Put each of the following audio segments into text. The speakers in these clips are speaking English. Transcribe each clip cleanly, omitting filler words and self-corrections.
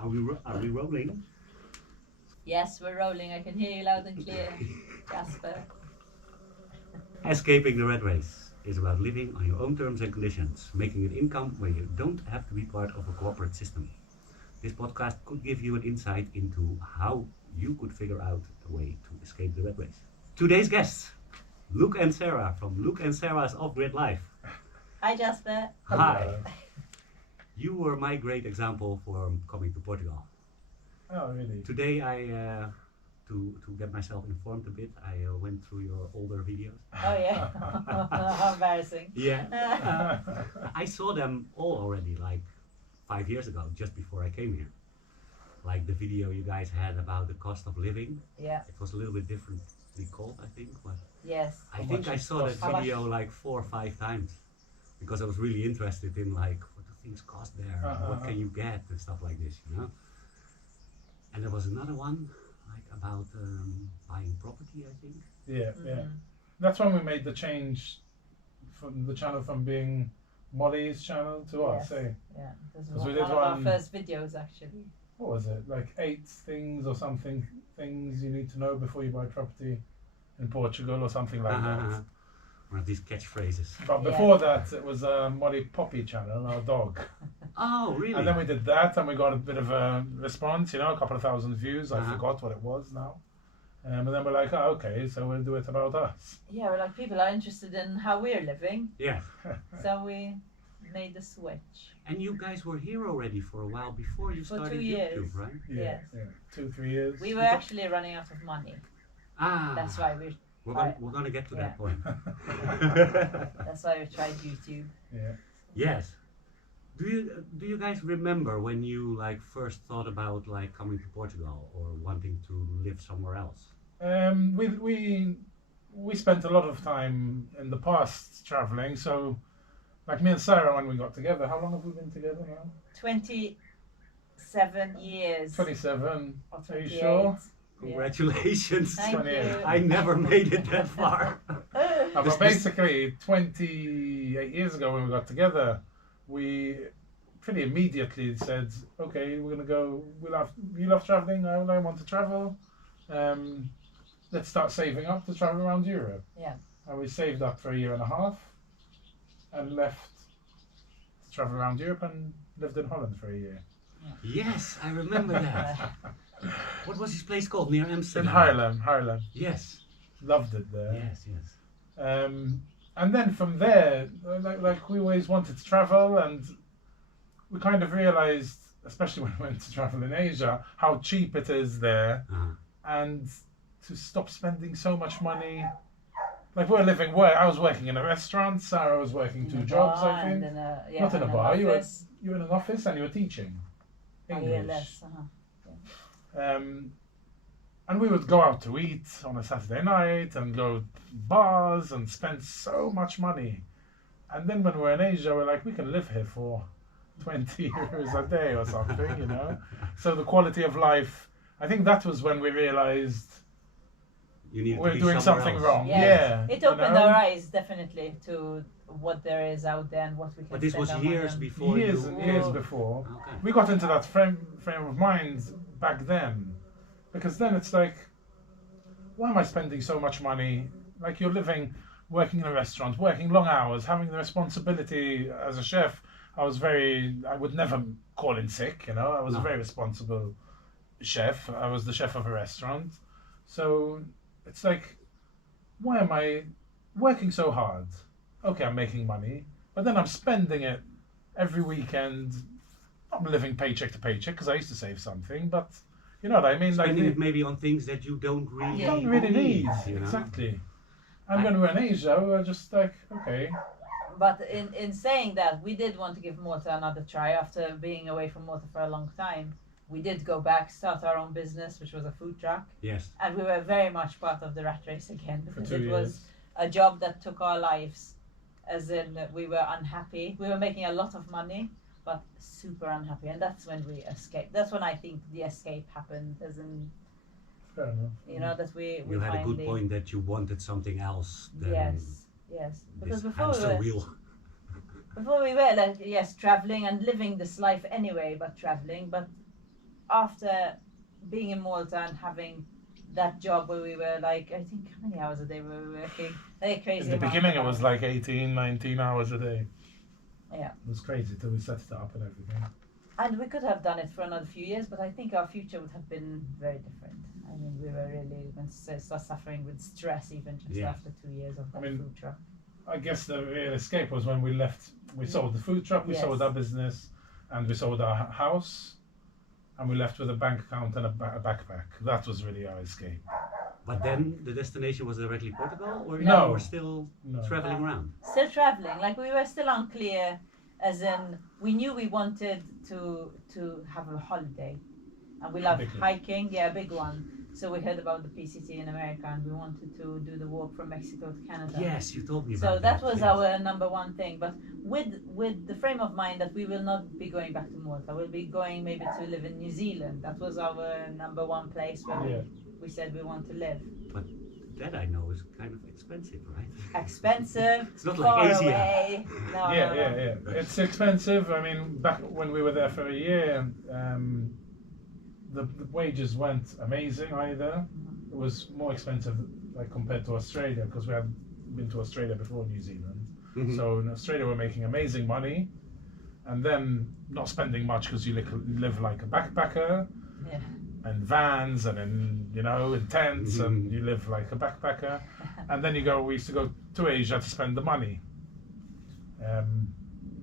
Are we rolling? Yes, we're rolling. I can hear you loud and clear, Jasper. Escaping the rat race is about living on your own terms and conditions, making an income where you don't have to be part of a corporate system. This podcast could give you an insight into how you could figure out a way to escape the rat race. Today's guests, Luke and Sarah from Luke and Sarah's Off-Grid Life. Hi, Jasper. Hi. You were my great example for coming to Portugal. Oh, really? Today to get myself informed a bit, I went through your older videos. Oh yeah, how embarrassing. Yeah. I saw them all already like 5 years ago, just before I came here. Like the video you guys had about the cost of living. Yeah. It was a little bit differently called, I think, but Yes. I think I saw that video like 4 or 5 times because I was really interested in like what do things cost there, what can you get and stuff like this, you know. And there was another one like about buying property, I think. Yeah, yeah. That's when we made the change from the channel from being Molly's channel to us, eh? Yeah, this 'Cause was we one did of our one- first videos actually. What was it? Like 8 things or something, things you need to know before you buy property in Portugal or something like that. One of these catchphrases. But before that, it was Molly Poppy channel, our dog. Oh, really? And then we did that and we got a bit of a response, you know, a couple of thousand views. I forgot what it was now. And then we're like, oh, okay, so we'll do it about us. Yeah, we're like, people are interested in how we're living, Yeah. so we made the switch. And you guys were here already for a while before you For started 2 years. YouTube, right? Yeah, Yes. yeah. 2-3 years. We were actually running out of money. Ah. That's why We're gonna get to that Yeah. point. that's why we tried YouTube. Yeah. Yes. Do you guys remember when you like first thought about like coming to Portugal or wanting to live somewhere else? We spent a lot of time in the past traveling. So, like me and Sarah, when we got together, how long have we been together now? 27 years. 27. Or Are you 28. sure? Congratulations. Thank 28. you. I never made it that far. But basically, 28 years ago when we got together, we pretty immediately said, okay, we're gonna go. You love traveling. I want to travel. Let's start saving up to travel around Europe. Yeah. And we saved up for 1.5 years and left to travel around Europe and lived in Holland for a year. Yes, I remember that. What was this place called near In Amsterdam? Haarlem. Yes. Loved it there. Yes, yes. And then from there, like we always wanted to travel, and we kind of realized, especially when we went to travel in Asia, how cheap it is there, and to stop spending so much money. Like we're living where I was working in a restaurant, Sarah was working 2 jobs, I think. Not in a bar. You were in an office and you were teaching English. And we would go out to eat on a Saturday night and go to bars and spend so much money. And then when we're in Asia, we're like, we can live here for 20 euros a day or something, you know? So the quality of life, I think that was when we realized we're doing something wrong. Yeah. It opened our eyes definitely to what there is out there and what we can But this was spend our years money on. before Years you... and years before. Okay. We got into that frame of mind back then. Because then it's like, why am I spending so much money? Like you're working in a restaurant, working long hours, having the responsibility as a chef. I would never call in sick, you know. I was a very responsible chef. I was the chef of a restaurant. So it's like, why am I working so hard? Okay, I'm making money, but then I'm spending it every weekend. I'm living paycheck to paycheck because I used to save something, but you know what I mean? Spending like it maybe on things that you don't really, need. You know? Exactly. And when we were in Asia, we were just like, okay. But in saying that, we did want to give Malta another try after being away from Malta for a long time. We did go back, start our own business, which was a food truck. Yes. And we were very much part of the rat race again because it years. was a job that took our lives. As in, we were unhappy. We were making a lot of money, but super unhappy. And that's when we escaped. That's when I think the escape happened, as in, Fair enough. you know, that we You had finally... a good point that you wanted something else than Yes. Because this before hamster we were... wheel. Before we were like, yes, traveling and living this life anyway, but traveling. But after being in Malta and having that job where we were like, I think, how many hours a day were we working? Like crazy. In the amount beginning, of it was hours. like 18, 19 hours a day. Yeah. It was crazy till we set it up and everything. And we could have done it for another few years, but I think our future would have been very different. I mean, we were really going to start suffering with stress even just Yeah. after 2 years of that I mean, food truck. I guess the real escape was when we left. We sold the food truck, we Yes. sold our business, and we sold our house, and we left with a bank account and a backpack. That was really our escape. But then the destination was directly Portugal, or No. you were still No. traveling around? Still traveling, like we were still unclear, as in we knew we wanted to have a holiday, and we love Big one. hiking, a big one. So we heard about the PCT in America, and we wanted to do the walk from Mexico to Canada. Yes, you told me So about that was yes. our number one thing, but with the frame of mind that we will not be going back to Malta. We'll be going maybe to live in New Zealand. That was our number one place where Yeah. we said we want to live. But that I know is kind of expensive, right? Expensive, It's not far like Asia. away. No, Yeah, no, yeah, no. yeah. It's expensive. I mean, back when we were there for a year, the wages weren't amazing either. It was more expensive, like compared to Australia, because we had been to Australia before New Zealand. Mhm. So in Australia, we're making amazing money, and then not spending much because you live like a backpacker, Yeah. and vans, and in tents, and Mhm. you live like a backpacker. And then we used to go to Asia to spend the money,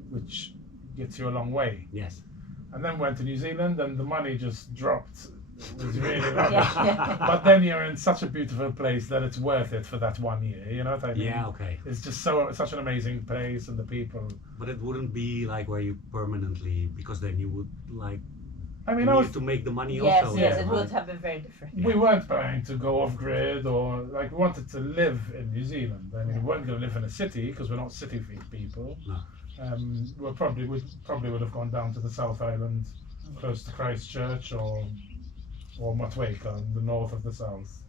which gets you a long way. Yes. And then went to New Zealand, and the money just dropped. It was really rubbish. Yeah. But then you're in such a beautiful place that it's worth it for that 1 year. You know what I mean? Yeah, okay. It's just such an amazing place, and the people. But it wouldn't be like where you permanently, because then you would like I mean, I need was. to make the money Yes, also. yes, yeah, it right? would have been very different. We weren't planning to go off grid, or like we wanted to live in New Zealand. I mean, we weren't going to live in a city because we're not city people. No. We probably would have gone down to the South Island, close to Christchurch, or Motueka, in the north of the south.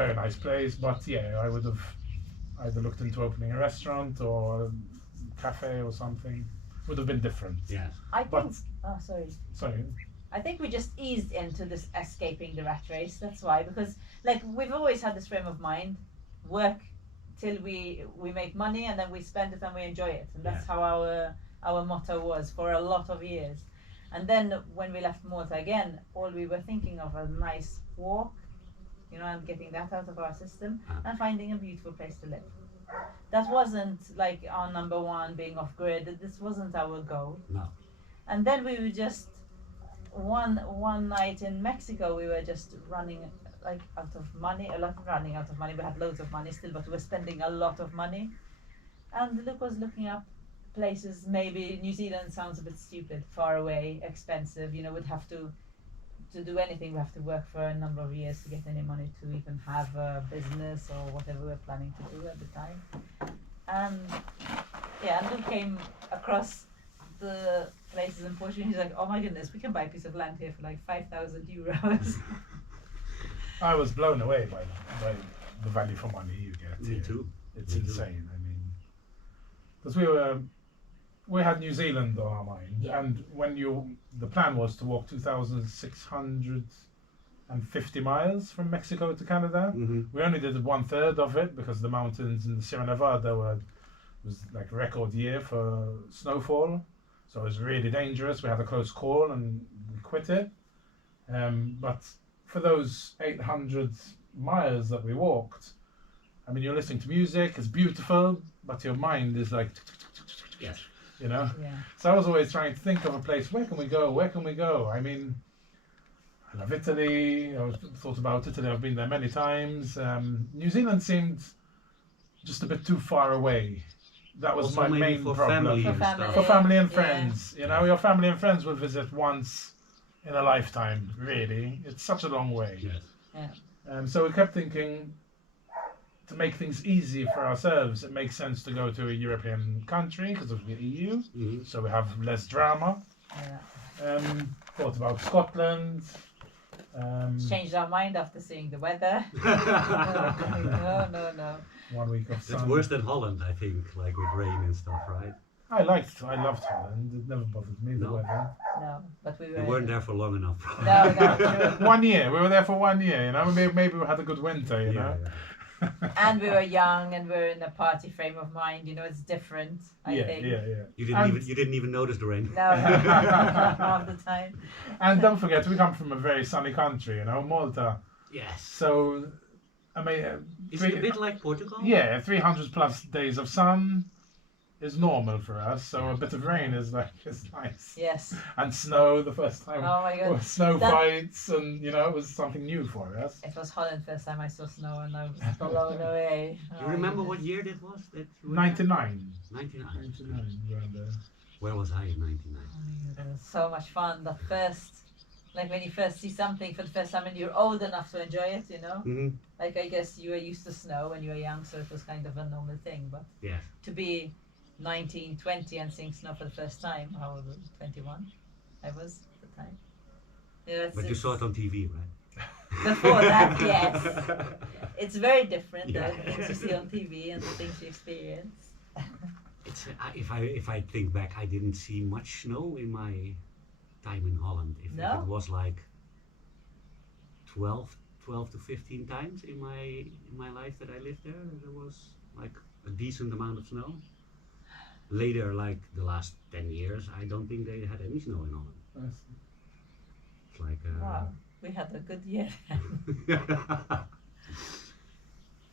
Very nice place, but yeah, I would have either looked into opening a restaurant or a cafe or something. Would have been different. Yes. I think. But- Oh, sorry. Sorry. I think we just eased into this escaping the rat race. That's why, because like we've always had this frame of mind: work till we make money, and then we spend it and we enjoy it, and that's Yeah. how our motto was for a lot of years. And then when we left Malta again, all we were thinking of a nice walk, and getting that out of our system, and finding a beautiful place to live. That wasn't like our number one, being off grid. This wasn't our goal. No. And then we were just one night in Mexico, we were just running like out of money. Running out of money. We had loads of money still, but we were spending a lot of money. And Luke was looking up places. Maybe New Zealand sounds a bit stupid, far away, expensive. We'd have to do anything. We have to work for a number of years to get any money to even have a business or whatever we were planning to do at the time. And Luke came across the places in Portugal. He's like, oh my goodness, we can buy a piece of land here for like 5,000 euros. I was blown away by the value for money you get. Me here. too. It's Me too. insane. I mean, because we had New Zealand on our mind, Yeah. and the plan was to walk 2,650 miles from Mexico to Canada. Mm-hmm. We only did 1/3 of it because the mountains in the Sierra Nevada was like a record year for snowfall, so it was really dangerous. We had a close call and we quit it. But for those 800 miles that we walked, I mean, you're listening to music, it's beautiful, but your mind is like, Yes. Yeah. So I was always trying to think of a place, where can we go? Where can we go? I mean, I love Italy. I thought about Italy. I've been there many times. New Zealand seemed just a bit too far away. That was Also my maybe main for problem. family For and family. stuff. For family and Yeah. friends, your family and friends will visit once in a lifetime. Really, it's such a long way. Yes. So we kept thinking, to make things easy for ourselves, it makes sense to go to a European country because of the EU, Mm-hmm. so we have less drama. Yeah. Thought about Scotland. Changed our mind after seeing the weather. No. 1 week of That's sun. worse than Holland, I think, like with rain and stuff, right? I loved Holland. It never bothered me, the No. weather. No, but we You were. weren't there for long enough. No, no, true. 1 year. We were there for 1 year, you know. Maybe we had a good winter, you know. And we were young, and we were in a party frame of mind. You know, it's different. I think. Yeah. You And- didn't even notice the rain. No, half the time. And don't forget, we come from a very sunny country, you know, Malta. Yes. So, I mean, Is it a bit like Portugal? yeah, 300 plus days of sun is normal for us. So a bit of rain is nice. Yes. And snow the first time. Oh my God. Snow That- fights, and you know, it was something new for us. It was Holland first time I saw snow, and I was blown away. You remember what year that was? That you were 99. there? 99. 99, around there. Where was I in 99? It was so much fun. The first, like when you first see something for the first time and you're old enough to enjoy it, you know? Mm-hmm. Like I guess you were used to snow when you were young, so it was kind of a normal thing. But Yes. to be 19, 20 and seeing snow for the first time, how old was it? 21? I was at the time. Yeah, that's But you saw it on TV, right? Before that, yes. It's very different, Yeah. the things you see on TV and the things you experience. It's if I think back, I didn't see much snow in my time in Holland. If No? it was like 12 to 15 times in my life that I lived there was like a decent amount of snow. Later, like the last 10 years, I don't think they had any snow in Holland. It's like Wow, we had a good year.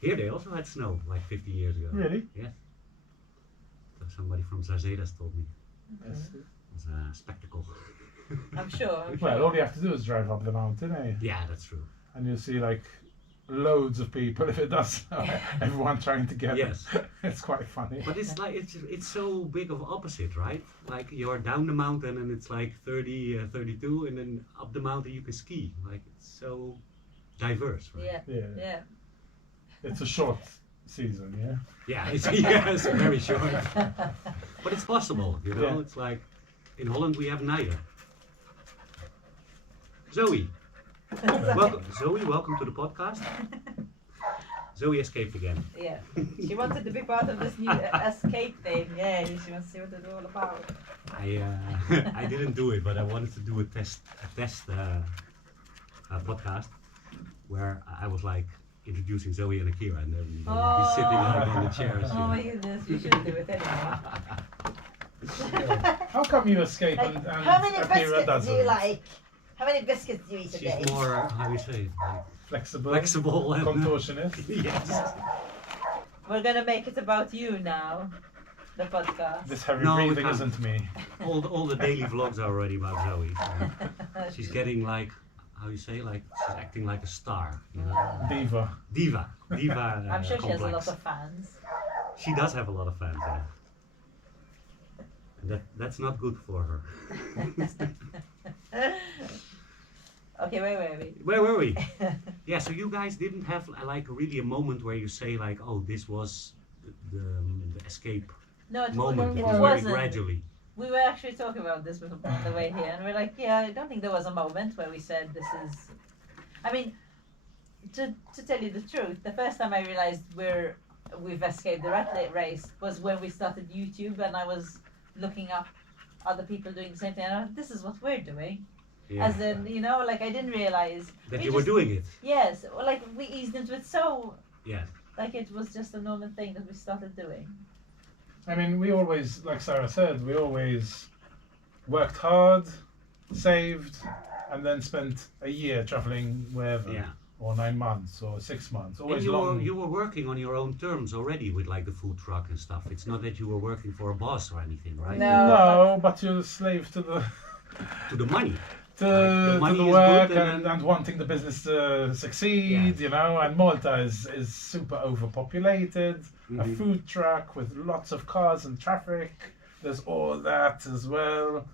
Here they also had snow like 50 years ago. Really? Yes. So somebody from Zazedas told me Yes. it was a spectacle. I'm sure. Well, all you have to do is drive up the mountain, eh? Yeah, that's true. And you'll see like loads of people if it does snow. Everyone trying to get Yes. It's quite funny. But it's like it's so big of opposite, right? Like you're down the mountain and it's like 30, 32, and then up the mountain you can ski. Like it's so diverse, right? Yeah, Yeah. yeah. It's a short season, yeah? Yeah, it's very short. But it's possible, you know. Yeah. It's like in Holland we have neither. Zoe, welcome to the podcast. Zoe escaped again. Yeah, she wanted to be part of this new escape thing. Yeah, she wants to see what it's all about. I didn't do it, but I wanted to do a test podcast where I was like introducing Zoe and Akira, and then he's sitting like on the chairs. Oh my goodness, you should do it anyway. How come you escape Like, and how many Akira biscuits doesn't? do you like? How many biscuits do you eat a day? She's more, how do you say it? Like Flexible and contortionist. yes. We're gonna make it about you now, the podcast. This heavy No, we breathing can't. isn't me. All the daily vlogs are already about Zoe. So she's getting like, how you say, like she's acting like a star. You know? Diva. Diva. I'm sure she has a complex. lot of fans. She does have a lot of fans. Yeah. And that's not good for her. Okay, wait. Where were we? Yeah, so you guys didn't have like really a moment where you say like, oh, this was the escape No, it moment. it It was very wasn't. gradually. We were actually talking about this on the way here, and we're like, yeah, I don't think there was a moment where we said this is. I mean, to tell you the truth, the first time I realized we've escaped the RatRace was when we started YouTube, and I was looking up other people doing the same thing. And I was, this is what we're doing. Yeah. As in, you know, like I didn't realize That we you were just- doing it. Yes, or like we eased into it so Yes. like it was just a normal thing that we started doing. I mean, we always, like Sarah said, we always worked hard, saved, and then spent a year traveling wherever. Yeah. Or 9 months, or 6 months. And Always you long. were working on your own terms already with like the food truck and stuff. It's not that you were working for a boss or anything, right? No. No, but you're a slave to the To the money. to, Like, the money to the is work good and, and- wanting the business to succeed, Yes. you know. And Malta is super overpopulated. A Mhm. food truck with lots of cars and traffic. There's all that as well.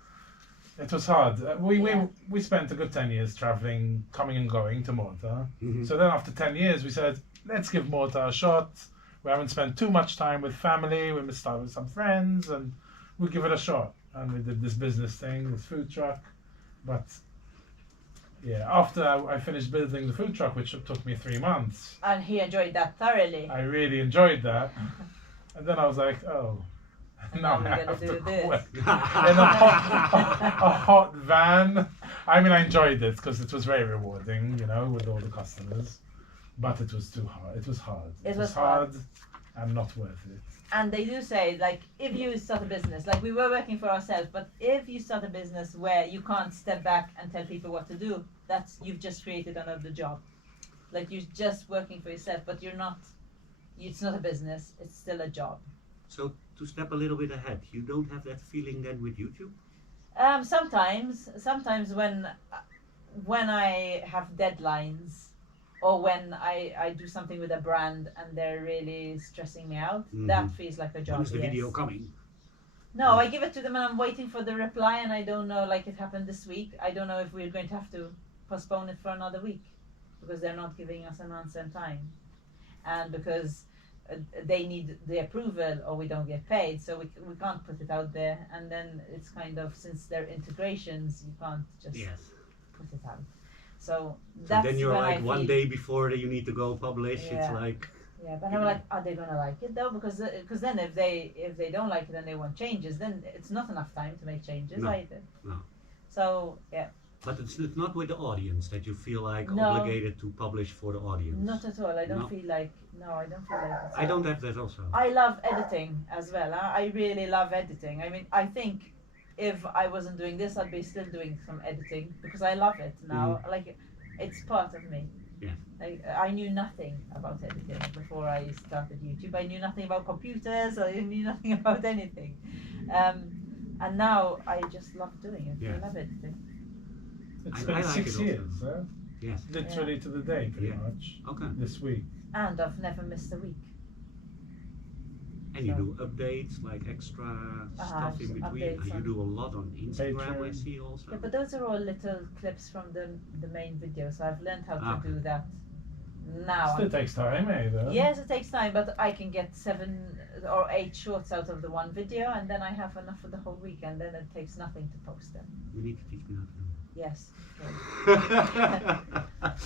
It was hard. Yeah. We spent a good 10 years traveling, coming and going to Malta. Mhm. So then after 10 years, we said, let's give Malta a shot. We haven't spent too much time with family. We missed out with some friends, and we'll give it a shot. And we did this business thing, this food truck. But yeah, after I finished building the food truck, which took me 3 months, And he enjoyed that thoroughly. I really enjoyed that. And then I was like, oh, And Now now I we're gonna have do to this. quit. In a hot van. I mean, I enjoyed it because it was very rewarding, you know, with all the customers. But it was too hard. It was hard. It was hard and not worth it. And they do say, like, if you start a business, like we were working for ourselves, but if you start a business where you can't step back and tell people what to do, that's, you've just created another job. Like, you're just working for yourself, but you're not, it's not a business, it's still a job. So to step a little bit ahead, you don't have that feeling then with YouTube? Sometimes when I have deadlines, or when I do something with a brand and they're really stressing me out, that feels like a job. When is the yes. video coming? No, I give it to them and I'm waiting for the reply, and I don't know, like it happened this week. I don't know if we're going to have to postpone it for another week because they're not giving us an answer in time, and because they need the approval or we don't get paid, so we can't put it out there. And then it's kind of, since they're integrations, you can't just put it out. So that's then you're when like I one feel, day before you need to go publish. Yeah. It's like, yeah, but I'm like, are they gonna like it though? Because then if they don't like it and they want changes, then it's not enough time to make changes No. either. No. So yeah, but it's not with the audience that you feel like No. obligated to publish for the audience. not at all. I don't No. feel like it's I don't have that also. I love editing as well. I really love editing. I mean, I think if I wasn't doing this, I'd be still doing some editing because I love it now. Like, it's part of me. Yeah. Like, I knew nothing about editing before I started YouTube. I knew nothing about computers. I knew nothing about anything. And now I just love doing it. Yeah. I love editing. It's I been like 6 it also. years, huh? Yes. Literally to the day, pretty Yeah. much. Okay. This week. And I've never missed a week. And you do updates, like extra stuff in between. updates You on- do a lot on Instagram, I Patreon. see also. Yeah, but those are all little clips from the main video, so I've learned how to Okay. do that now. Still takes time, eh? Though. Yes, it takes time, but I can get 7 or 8 shorts out of the one video, and then I have enough for the whole week, and then it takes nothing to post them. You need to teach me how to do Yes.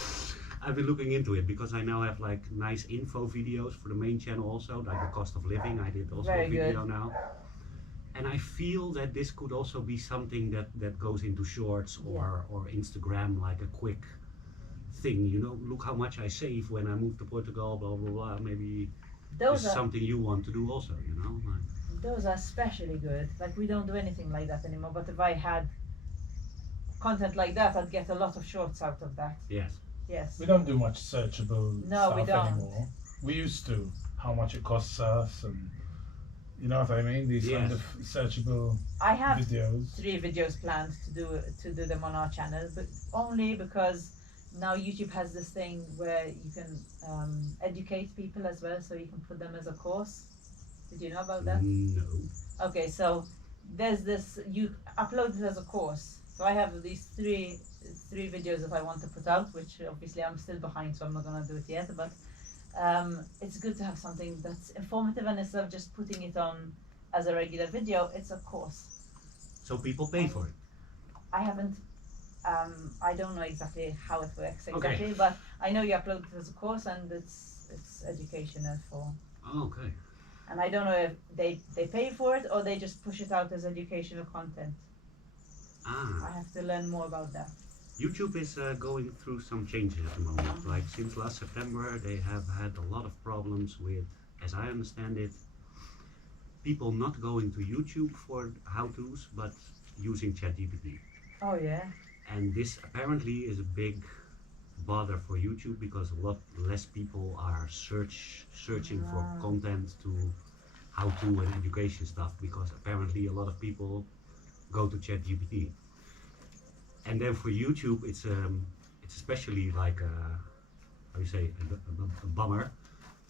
it. I've been looking into it because I now have like nice info videos for the main channel also, like the cost of living. I did also Very a video good. now. And I feel that this could also be something that goes into shorts or Instagram, like a quick thing, you know, look how much I save when I moved to Portugal, blah blah blah. Maybe Those it's are something you want to do also, you know? Like, those are especially good. Like, we don't do anything like that anymore, but if I had content like that, I'd get a lot of shorts out of that. yes. Yes. We don't do much searchable No, we stuff don't. anymore. We used to. How much it costs us, and you know what I mean. These kind Yes. of searchable I have videos. 3 videos planned to do them on our channel, but only because now YouTube has this thing where you can educate people as well, so you can put them as a course. Did you know about that? No. Okay, so there's this, you upload it as a course. So I have these three videos that I want to put out, which obviously I'm still behind, so I'm not gonna do it yet. But it's good to have something that's informative, and instead of just putting it on as a regular video, it's a course. So people pay for it. I haven't. I don't know exactly how it works exactly, but I know you upload it as a course, and it's educational for. Oh, okay. And I don't know if they pay for it or they just push it out as educational content. I Ah, have to learn more about that. YouTube is going through some changes at the moment. Like since last September, they have had a lot of problems with, as I understand it, people not going to YouTube for how-tos, but using ChatGPT. Oh yeah. And this apparently is a big bother for YouTube because a lot less people are searching for content to how-to and education stuff, because apparently a lot of people go to ChatGPT. And then for YouTube, it's especially like how you say a bummer,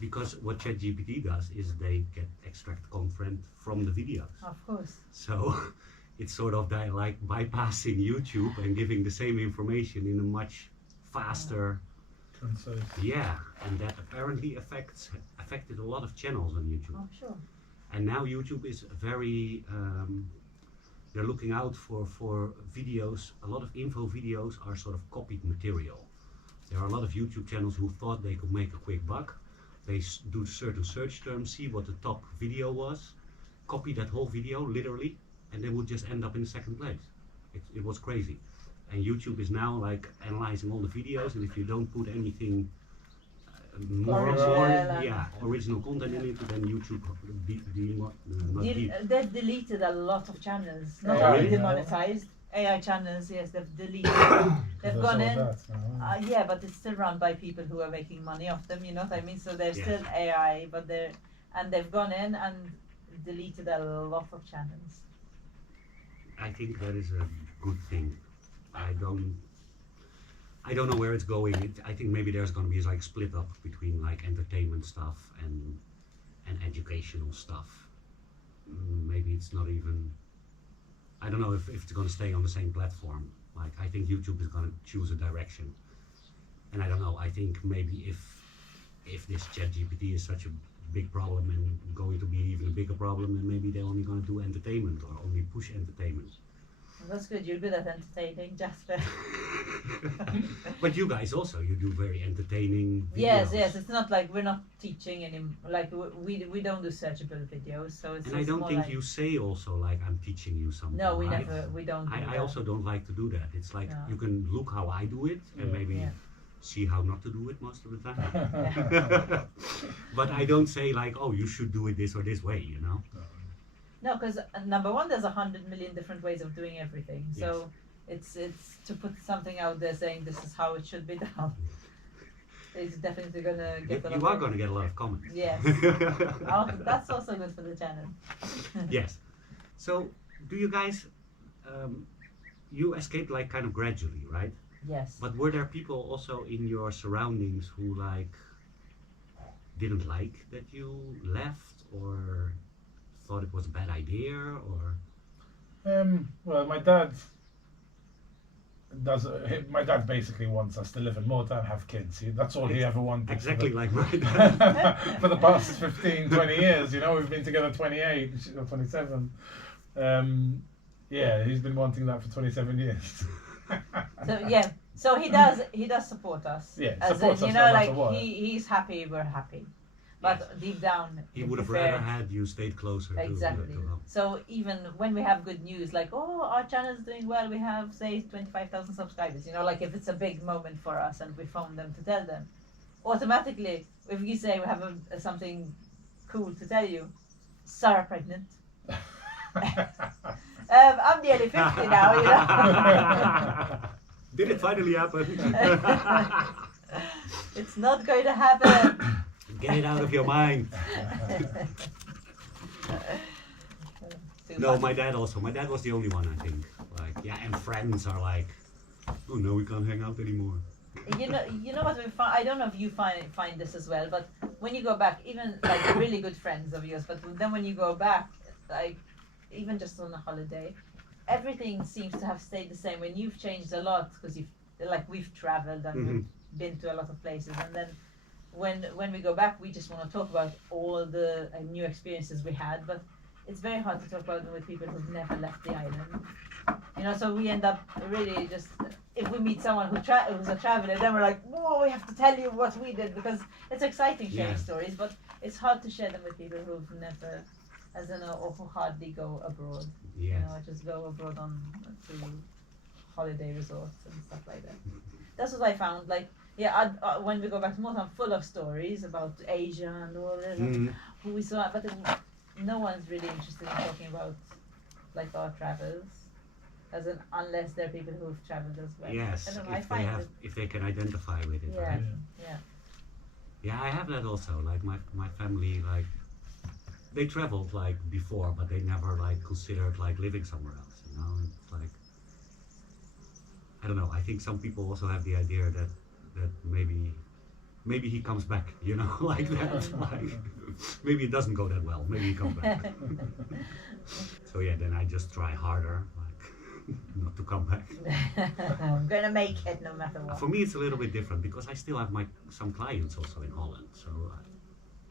because what ChatGPT does is they extract content from the videos. Of course. So it's sort of like bypassing YouTube and giving the same information in a much faster. Concise. Yeah, and that apparently affected a lot of channels on YouTube. Oh sure. And now YouTube is very, they're looking out for videos. A lot of info videos are sort of copied material. There are a lot of YouTube channels who thought they could make a quick buck. They do certain search terms, see what the top video was, copy that whole video literally, and they would just end up in the second place. It was crazy. And YouTube is now like analyzing all the videos, and if you don't put anything original content in it, then YouTube They've deleted a lot of channels, not AI, only yeah. demonetized. AI channels, yes, they've deleted. They've There's gone all in. that now. Yeah, but it's still run by people who are making money off them. You know what I mean? So they're Yeah. still AI, but they've gone in and deleted a lot of channels. I think that is a good thing. I don't know where it's going. I think maybe there's going to be like split up between like entertainment stuff and educational stuff. Maybe it's not even. I don't know if it's going to stay on the same platform. Like I think YouTube is going to choose a direction, and I don't know. I think maybe if this ChatGPT is such a big problem and going to be even a bigger problem, then maybe they're only going to do entertainment or only push entertainment. Well, that's good. You're good at entertaining, Jasper. But you guys also, you do very entertaining videos. Yes. It's not like we're not teaching anymore. Like we don't do searchable videos, so it's. And I just don't more think like, you say also like I'm teaching you something. No, we right? never. We don't. Do I that. also don't like to do that. It's like No. you can look how I do it and Yeah. maybe Yeah. see how not to do it most of the time. But I don't say like, oh, you should do it this or this way, you know? No, because number one, there's 100 million different ways of doing everything. So it's to put something out there saying this is how it should be done. It's definitely gonna get a lot. You are going to get a lot of comments. Yes. Oh, that's also good for the channel. Yes. So, do you guys, you escaped like kind of gradually, right? Yes. But were there people also in your surroundings who like didn't like that you left or thought it was a bad idea or? Well, my dad my dad basically wants us to live in Malta and have kids. That's all he ever wanted. Exactly like mine. For the past 15, 20 years, you know, we've been together 28, or 27. Yeah, he's been wanting that for 27 years. So he does support us. Yeah, As supports in, us you no know, matter like what. he's happy, we're happy. But deep down, He would have rather had you stayed closer exactly. to home. So even when we have good news, like, oh, our channel's doing well, we have, say, 25,000 subscribers, you know, like if it's a big moment for us and we phone them to tell them, automatically, if you say we have something cool to tell you, Sarah pregnant. I'm nearly 50 now, you know. Did it finally happen? It's not going to happen. Get it out of your mind. No, my dad also. My dad was the only one, I think. Like, yeah, and friends are like, oh no, we can't hang out anymore. You know what we find. I don't know if you find this as well, but when you go back, even like really good friends of yours, but then when you go back, like even just on a holiday, everything seems to have stayed the same. When you've changed a lot because we've traveled and we've been to a lot of places, and then when we go back, we just want to talk about all the new experiences we had, but it's very hard to talk about them with people who've never left the island. You know, so we end up really just, if we meet someone who's a traveler, then we're like, whoa, we have to tell you what we did, because it's exciting sharing stories, but it's hard to share them with people who've never, as I know, or who hardly go abroad. Yes. You know, just go abroad to holiday resorts and stuff like that. That's what I found. Like, when we go back to Malta, I'm full of stories about Asia and all this, who we saw, but no one's really interested in talking about like our travels, unless they're people who've traveled as well. Yes, I don't know, if they can identify with it, Yeah. right? Yeah. Yeah, I have that also. Like my family, like they traveled like before, but they never like considered like living somewhere else. You know, it's like I don't know. I think some people also have the idea that maybe he comes back. You know, like that. Like maybe it doesn't go that well. Maybe he comes back. So yeah, then I just try harder, like not to come back. I'm gonna make it no matter what. For me, it's a little bit different because I still have some clients also in Holland. So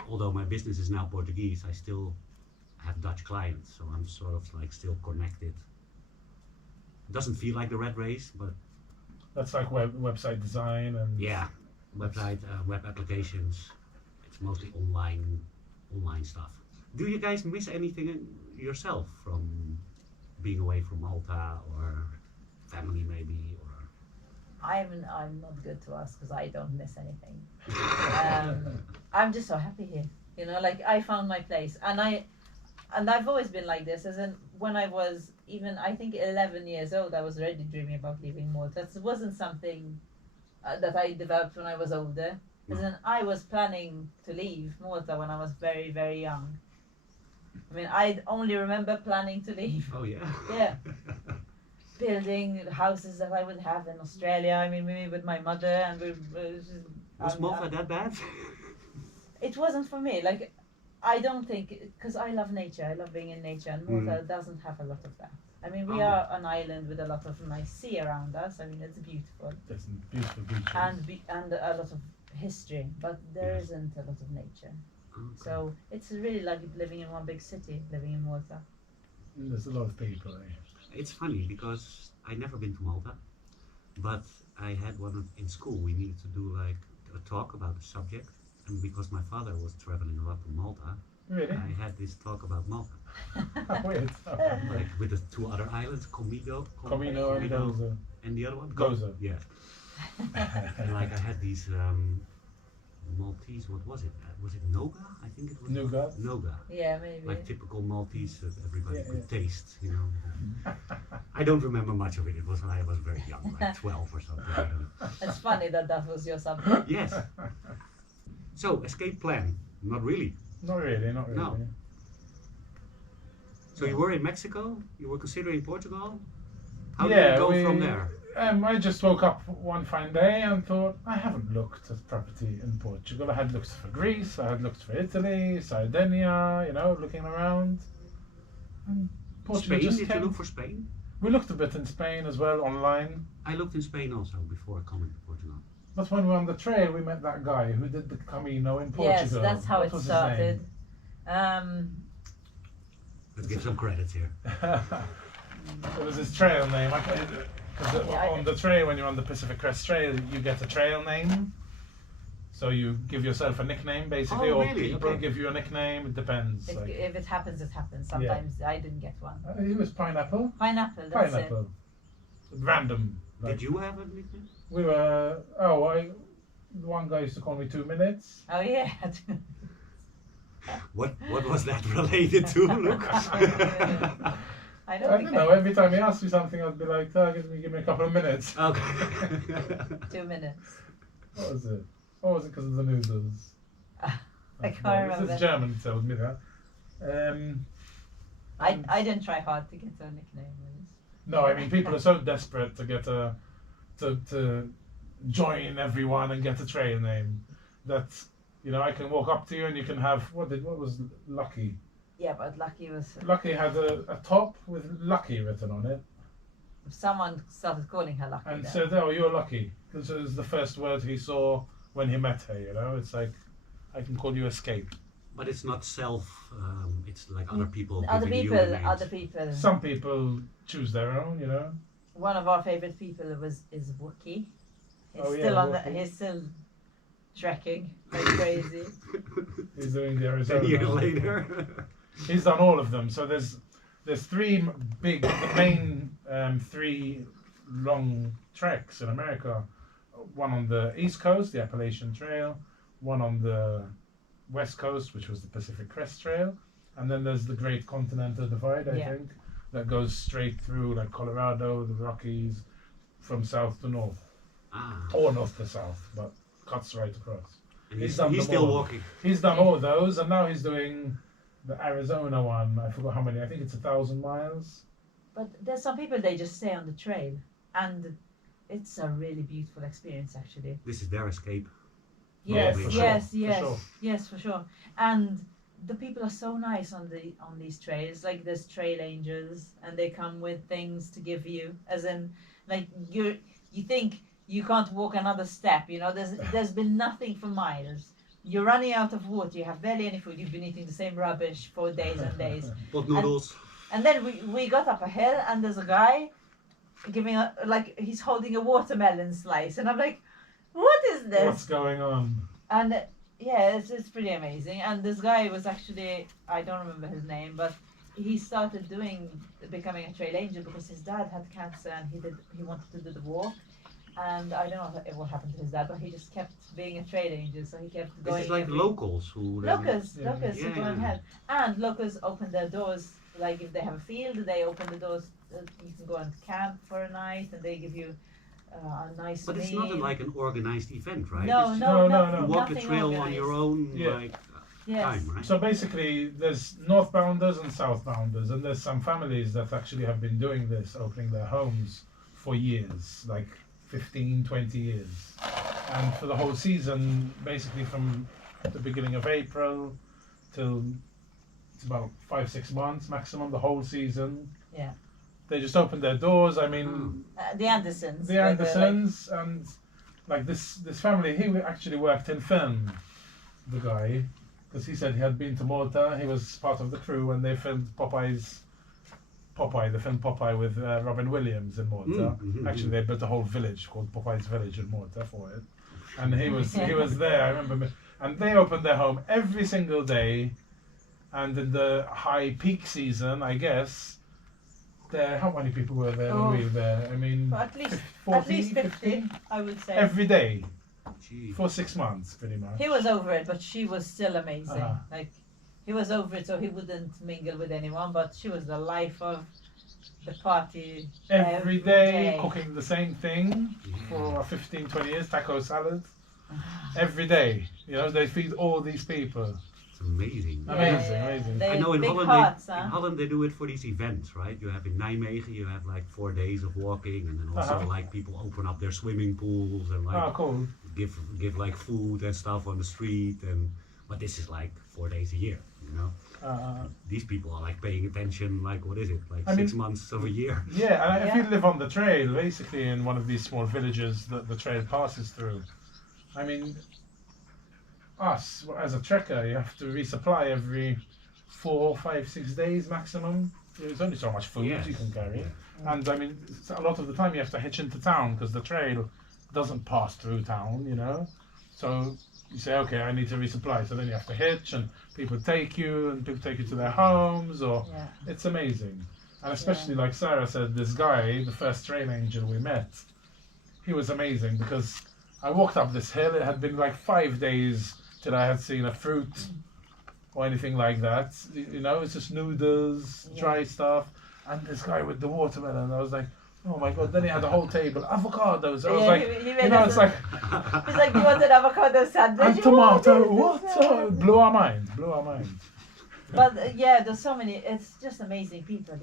although my business is now Portuguese, I still have Dutch clients. So I'm sort of like still connected. It doesn't feel like the RatRace, but that's like website design and yeah, website, web applications. It's mostly online stuff. Do you guys miss anything yourself from being away from Malta or family maybe? Or I'm not good to ask because I don't miss anything. I'm just so happy here. You know, like I found my place, and I've always been like this. As in, when I was even I think 11 years old, I was already dreaming about leaving Malta. It wasn't something that I developed when I was older. As in, I was planning to leave Malta when I was very, very young. I mean, I only remember planning to leave. oh yeah. Yeah. Building houses that I would have in Australia. I mean, maybe with my mother, and Was Malta that bad? it wasn't for me. Like, I don't think, because I love nature. I love being in nature, and Malta doesn't have a lot of that. I mean, we are an island with a lot of nice sea around us. I mean, it's beautiful, There's beautiful beaches. and a lot of history, but there isn't a lot of nature. Okay. So it's really like living in one big city, living in Malta. There's a lot of people there. It's funny because I never been to Malta, but I had in school. We needed to do like a talk about the subject, and because my father was traveling a lot to Malta, Really? I had this talk about Malta, Weird. like with the two other islands, Comino and Gozo. and the other one, Gozo. Yeah, and like I had these Maltese. What was it? Was it Noga? I think it was Nougat? Noga. Yeah, maybe. Like typical Maltese that everybody Yeah, could taste, you know. I don't remember much of it. It was when I was very young, like 12 or something. I don't know. It's funny that was your subject. Yes. So, escape plan? Not really. Not really, not really. No. So you were in Mexico. You were considering Portugal. How did it go from there? I just woke up one fine day and thought, I haven't looked at property in Portugal. I had looked for Greece, I had looked for Italy, Sardinia, you know, looking around. And Portugal Spain? just Did came. you look for Spain? We looked a bit in Spain as well, online. I looked in Spain also before coming to Portugal. But when we were on the trail, we met that guy who did the Camino in Portugal. Yes, that's how What it was his started. Let's give some credit here. It was his trail name. Because on the trail, when you're on the Pacific Crest Trail, you get a trail name. So you give yourself a nickname, basically, Oh, or really? people Okay. give you a nickname. It depends. If it happens, it happens. Yeah. Sometimes I didn't get one. It was pineapple. Pineapple, that's Pineapple. Random. Did you have a nickname? We were. The one guy used to call me 2 minutes. it. Oh, yeah. What was that related to, Luke? I I don't don't think know. Every time he asked me something, I'd be like, give me a couple of minutes. Okay. 2 minutes. What was it? Or was it because of the noodles? I can't remember. This German told me that. I didn't try hard to get a nickname. No, I mean people are so desperate to get to join everyone and get a trail name that I can walk up to you and you can have what was Lucky. Yeah, but Lucky was. Lucky had a top with Lucky written on it Someone started calling her Lucky. and then. said, "Oh, you're lucky," because it was the first word he saw when he met her. It's like I can call you Escape. But it's not it's like other people Other giving people, you the names. other people. Some people choose their own. One of our favorite people is Wookie. He's Oh, yeah, still on Wookie. he's still trekking like crazy. He's doing the 10 Arizona. years later. He's done all of them. So there's three the main 3 long treks in America. One on the East Coast, the Appalachian Trail. One on the West Coast, which was the Pacific Crest Trail. And then there's the Great Continental Divide, I think, that goes straight through like Colorado, the Rockies, from south to north. Or north to south, but cuts right across. And He's he's done them still all. walking. He's done all those, and now he's doing the Arizona one. I forgot how many. I think it's 1,000 miles. But there's some people they just stay on the trail, and it's a really beautiful experience actually. This is their escape. Yes, for yes, sure, yes, for sure. yes, for sure. And the people are so nice on these trails. Like there's trail angels, and they come with things to give you, as in like you think you can't walk another step. There's been nothing for miles. You're running out of water. You have barely any food. You've been eating the same rubbish for days and days. Pot noodles. And then we got up a hill, and there's a guy giving he's holding a watermelon slice, and I'm like, what is this? What's going on? And Yeah, it's pretty amazing. And this guy was actually, I don't remember his name, but he started becoming a trail angel because his dad had cancer and he wanted to do the walk. And I don't know what happened to his dad, but he just kept being a trail angel. So he kept going. This is like locals who. Locals Yeah. who go Yeah. ahead. And locals open their doors. Like if they have a field, they open the doors. You can go and camp for a night, and they give you a nice But it's meal. not like an organized event, right? No, It's no, No, no, no. You walk the nothing trail on organized. your own, Yeah. like Yes. time, right? So basically, there's northbounders and southbounders, and there's some families that actually have been doing this, opening their homes for years, like 15, 20 years. And for the whole season, basically from the beginning of April till it's about 5-6 months maximum, the whole season. Yeah. They just open their doors. I mean, The Andersons. the were Andersons and like this family, he actually worked in film, the guy, because he said he had been to Malta. He was part of the crew when they filmed the film Popeye with Robin Williams in Malta. Actually, they built a whole village called Popeye's Village in Malta for it, and he was there. I remember, and they opened their home every single day, and in the high peak season, I guess. How many people were there when we were there? I mean, Well, at least 40, 50, I would say. every day Gee. for 6 months, pretty much. He was over it, but she was still amazing. Uh-huh. Like he was over it, so he wouldn't mingle with anyone. But she was the life of the party. Every day cooking the same thing for 15, 20 years, taco salad. Every day, they feed all these people. It's amazing. Amazing. They I know in big Holland, hearts, in Holland they do it for these events, right? You have in Nijmegen, you have like 4 days of walking, and then also like people open up their swimming pools and like Oh, cool. give like food and stuff on the street, but this is like 4 days a year, These people are like paying attention, like what is it, like I 6 mean- months of a year? Yeah, and if Yeah. you live on the trail, basically in one of these small villages that the trail passes through, I mean, us as a trekker, you have to resupply every 4, 5, 6 days maximum. There's only so much food Yes. you can carry, Yeah. and I mean, a lot of the time you have to hitch into town because the trail doesn't pass through town, So you say, okay, I need to resupply, so then you have to hitch, and people take you to their homes, or Yeah. it's amazing. And especially like Sarah said, this guy, the first trail angel we met, he was amazing because I walked up this hill. It had been like 5 days till I had seen a fruit or anything like that. It's just noodles, dry stuff. And this guy with the watermelon, I was like, oh my god. Then he had a whole table, avocados. I was Yeah, like, he made us it's a- like, He's like, you want an avocado sandwich? and tomato, what? Oh, it blew our mind. But yeah, there's so many. It's just amazing people,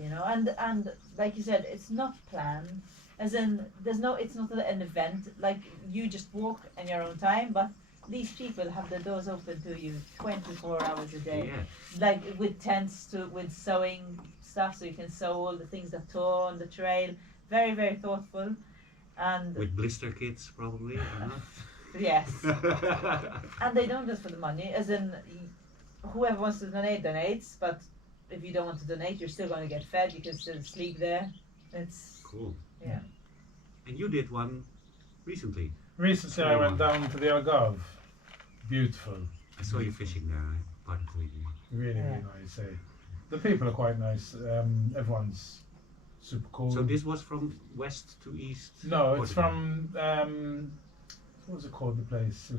and like you said, it's not planned. As in, it's not an event. Like you just walk in your own time, but these people have their doors open to you 24 hours a day. Yeah. Like with tents with sewing stuff, so you can sew all the things that tore on the trail. Very, very thoughtful, and With blister kits, probably. yes, and they don't just for the money. As in, whoever wants to donate donates, but if you don't want to donate, you're still going to get fed. You can still sleep there. It's Cool. Yeah. And you did one recently. Recently, I went down to the Algarve. Beautiful. I saw you fishing there. Part of the video. Really, really nice. The people are quite nice. Everyone's super cool. So this was from west to east? No, it's Portugal. from what was it called? The place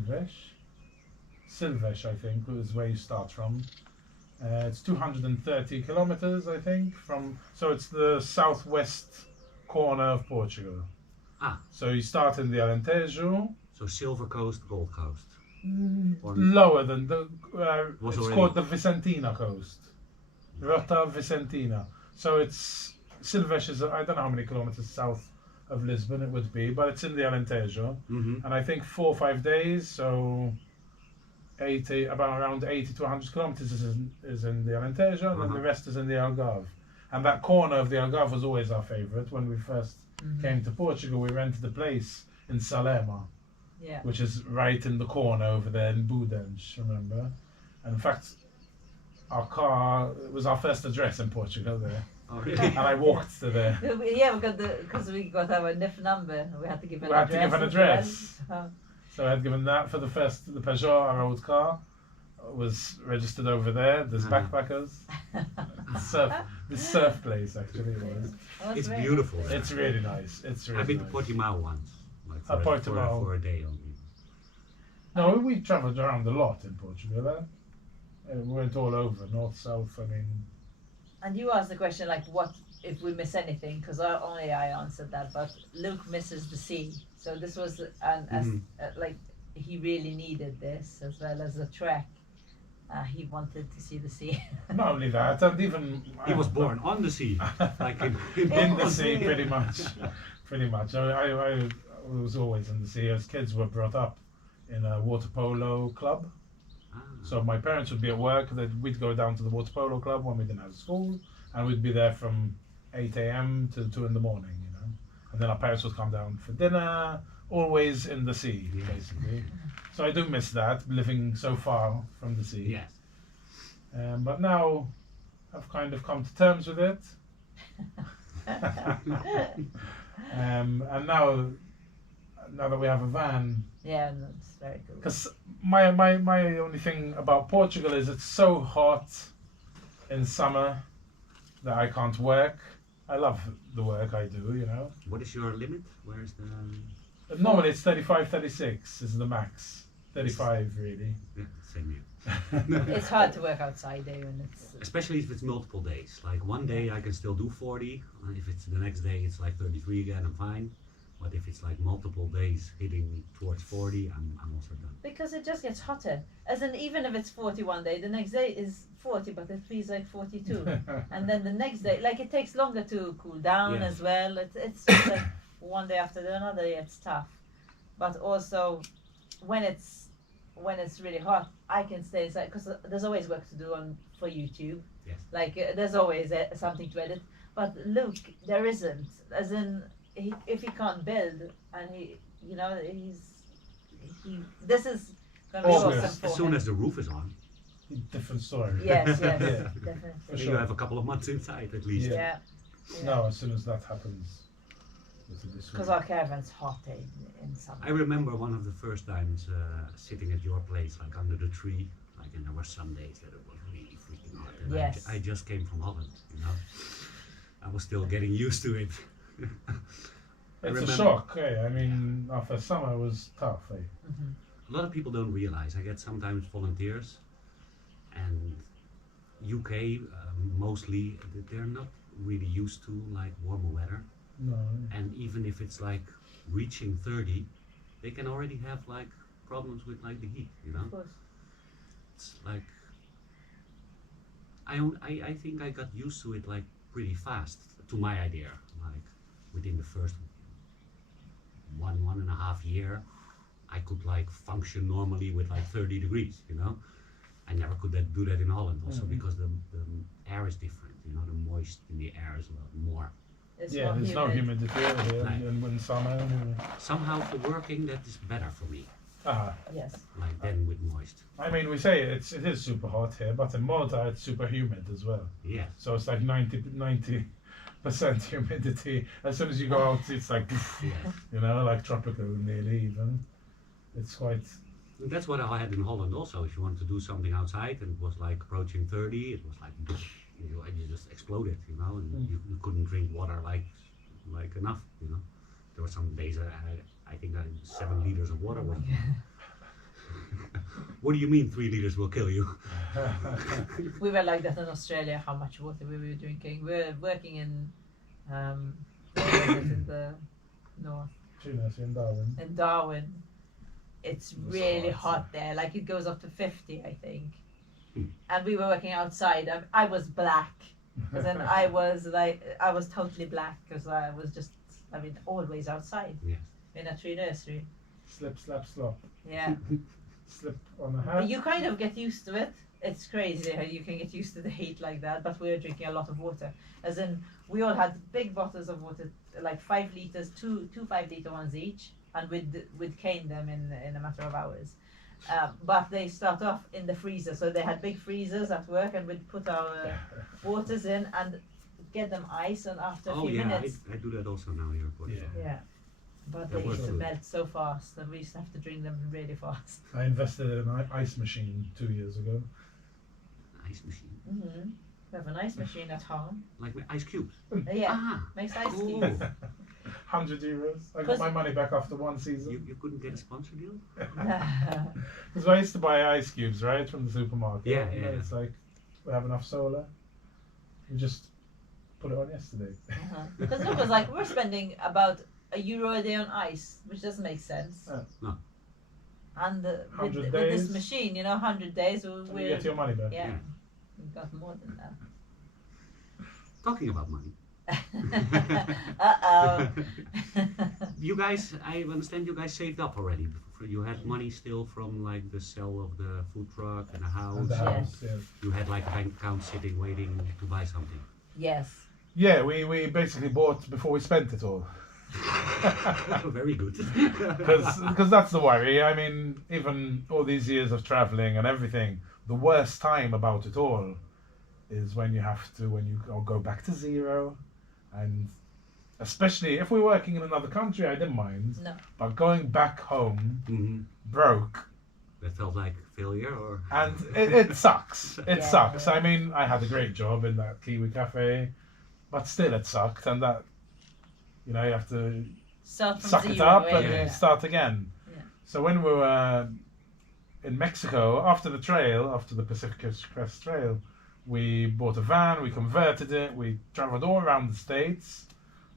Silves, I think, was where you start from. It's 230 kilometers, I think, so it's the southwest corner of Portugal. Ah. So you start in the Alentejo. So Silver Coast, Gold Coast. Or- Lower than the. Was It's already- called the Vicentina coast. Rota Vicentina. So it's Silves is I don't know how many kilometers south of Lisbon it would be, but it's in the Alentejo, Mm-hmm. and I think 4 or 5 days. So around 80 to 100 kilometers is in the Alentejo, and then Uh-huh. the rest is in the Algarve. And that corner of the Algarve was always our favourite. When we first came to Portugal, we rented a place in Salema, yeah. which is right in the corner over there in Budens, remember? And in fact, our car was our first address in Portugal there. Oh, really? And I walked to there. Yeah, because we got our NIF number. We had to give an We had address. to give an as well. address. So, So I had given that for the Peugeot, our old car, was registered over there. There's backpackers. The surf place actually was. It's beautiful. Nice. It's really nice. It's really I've been to nice. Portimao once, like Portimao. for a day only. No, we travelled around a lot in Portugal. We went all over, north, south. I mean, And you asked the question like, what if we miss anything? Because only I answered that, but Luke misses the sea. So this was like he really needed this as well as a trek. He wanted to see the sea. not only that, and even He was born on the sea, like in in the sea, pretty much. Pretty much. I was always in the sea. As kids, were brought up in a water polo club. Ah. So my parents would be at work, that we'd go down to the water polo club when we didn't have school, and we'd be there from 8 a.m. to 2 in the morning, you know. And then our parents would come down for dinner, always in the sea, basically. So I do miss that, living so far from the sea. Yes. But now I've kind of come to terms with it. And now that we have a van, Yeah, that's very cool. because my only thing about Portugal is it's so hot in summer that I can't work. I love the work I do, you know. What is your limit? Where is the? But normally it's 35, 36 is the max. 35 really. Yeah, same here. It's hard to work outside there, and it's Especially if it's multiple days. Like one day I can still do 40. If it's the next day it's like 33 again, I'm fine. But if it's like multiple days hitting towards 40, I'm also done. because it just gets hotter. As in, even if it's 40 one day, the next day is 40, but it feels like 42. And then the next day, like it takes longer to cool down Yes. as well. It's just like one day after the another, it's tough. But also, when it's really hot, I can stay inside because there's always work to do for YouTube. Yes. Like there's always something to edit. But Luke, there isn't. As in, if he can't build, and this is gonna be August. awesome for As soon him. as the roof is on, Different story. Yes, Yeah. definitely. For then you sure. have a couple of months inside at least. Yeah. No, as soon as that happens. Because our caravan's hot in summer. I remember one of the first times sitting at your place, like under the tree, like, and there were some days that it was really freaking hot. And Yes. I just came from Holland, you know. I was still getting used to it. It's a shock, eh? I mean, our first summer was tough, eh? Mhm. A lot of people don't realize. I get sometimes volunteers, and UK mostly they're not really used to like warmer weather. No. And even if it's like reaching 30, they can already have like problems with like the heat, you know. Of course. It's like I think I got used to it like pretty fast, to my idea. Like within the first one and a half year, I could like function normally with like 30 degrees, you know. I never could do that in Holland, also Mhm. because the air is different, you know. The moist in the air is a lot more. It's Yeah, more there's no humid. humidity over here Right. in summer. Anyway. Somehow for working, that is better for me, Yes. like than with moist. I mean, we say it is super hot here, but in Malta it's super humid as well. Yes. So it's like 90% humidity. As soon as you go out, it's like, Yes. you know, like tropical nearly even. It's quite. And that's what I had in Holland also. If you want to do something outside and it was like approaching 30, it was like, you just exploded, you know, and Mm. you couldn't drink water like enough, you know. There were some days I think 7 liters of water was. What do you mean 3 liters will kill you? We were like that in Australia, how much water we were drinking. We were working in where was it, in the north, in Darwin. in Darwin. It's It was really hot. hot there, like it goes up to 50, I think. Hmm. And we were working outside. I was black. And then I was totally black because I was just, always outside Yes. in a tree nursery. Slip, slap, slop. Yeah. Slip on the hat. You kind of get used to it. It's crazy how you can get used to the heat like that, but we were drinking a lot of water. As in, we all had big bottles of water, like 5 liters, two 5-liter ones each, and we'd cane them in a matter of hours. But they start off in the freezer, so they had big freezers at work, and we'd put our waters in and get them ice, and after a Oh few yeah, minutes, I do that also now here. Yeah. yeah, But They they used were to good. melt so fast that we used to have to drink them really fast. I invested in an ice machine 2 years ago. Ice machine. Mm-hmm. We have an ice machine at home. Like with ice cubes. Yeah, Ah, makes ice cool. cubes. €100. I got 'Cause- my money back after one season. You couldn't get a sponsor deal? Because I used to buy ice cubes, right, from the supermarket. Yeah, You know, yeah. It's like, we have enough solar. We just put it on yesterday. Because it was like we're spending about €1 a day on ice, which doesn't make sense. No. And with 100 this days. machine, 100 days, And you we get your money back. yeah, Yeah. we got more than that. Talking about money. Uh-oh. You guys, I understand you guys saved up already. You had money still from like the sale of the food truck and the house. And the Yeah. house, yeah. You had like a bank account sitting waiting to buy something. Yes. Yeah, we basically bought before we spent it all. Very good. Because that's the worry. I mean, even all these years of traveling and everything, the worst time about it all is when you go back to zero, and especially if we're working in another country, I didn't mind. No. But going back home hmm broke, That felt like failure, or and it sucks. It Yeah. sucks. I mean, I had a great job in that Kiwi cafe, but still it sucked, and that, you have to Start from suck it zero, up yeah. and then start again. Yeah. So when we were in Mexico, after the Pacific Crest Trail, we bought a van, we converted it, we traveled all around the States,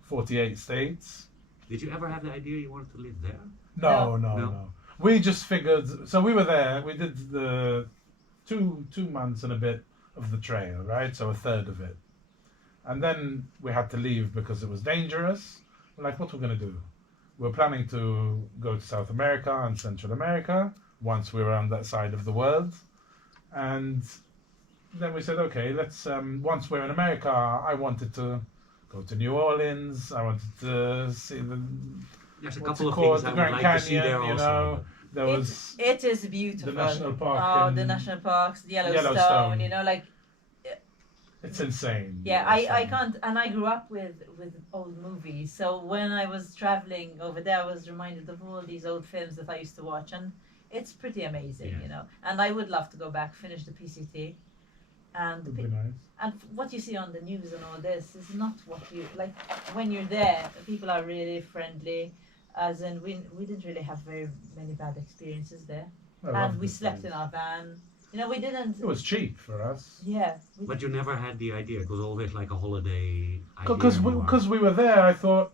48 states. did you ever have the idea you wanted to live there? No, No. no, No. no. We just figured, so we were there, we did the two months and a bit of the trail, right? So a third of it. And then we had to leave because it was dangerous. We're like, what we're going to do? We're planning to go to South America and Central America once we're on that side of the world. And then we said, okay, let's, once we're in America, I wanted to go to New Orleans. I wanted to see There's a what's couple it of called, things I the would Grand like to see Canyon, there you also. know. There was It is beautiful. the national park Oh, the in- national parks, the Yellowstone. Yellowstone. Like It's insane. yeah, I Yellowstone. can't. And I grew up with old movies, so when I was traveling over there, I was reminded of all these old films that I used to watch, and it's pretty amazing, Yeah. And I would love to go back, finish the PCT, and Would be nice. and what you see on the news and all this is not what you like. When you're there, people are really friendly. As in, we didn't really have very many bad experiences there, I love and we this slept place. in our van. We didn't. It was cheap for us. Yeah. But you never had the idea. It was always like a holiday idea. Because more. we were there, I thought,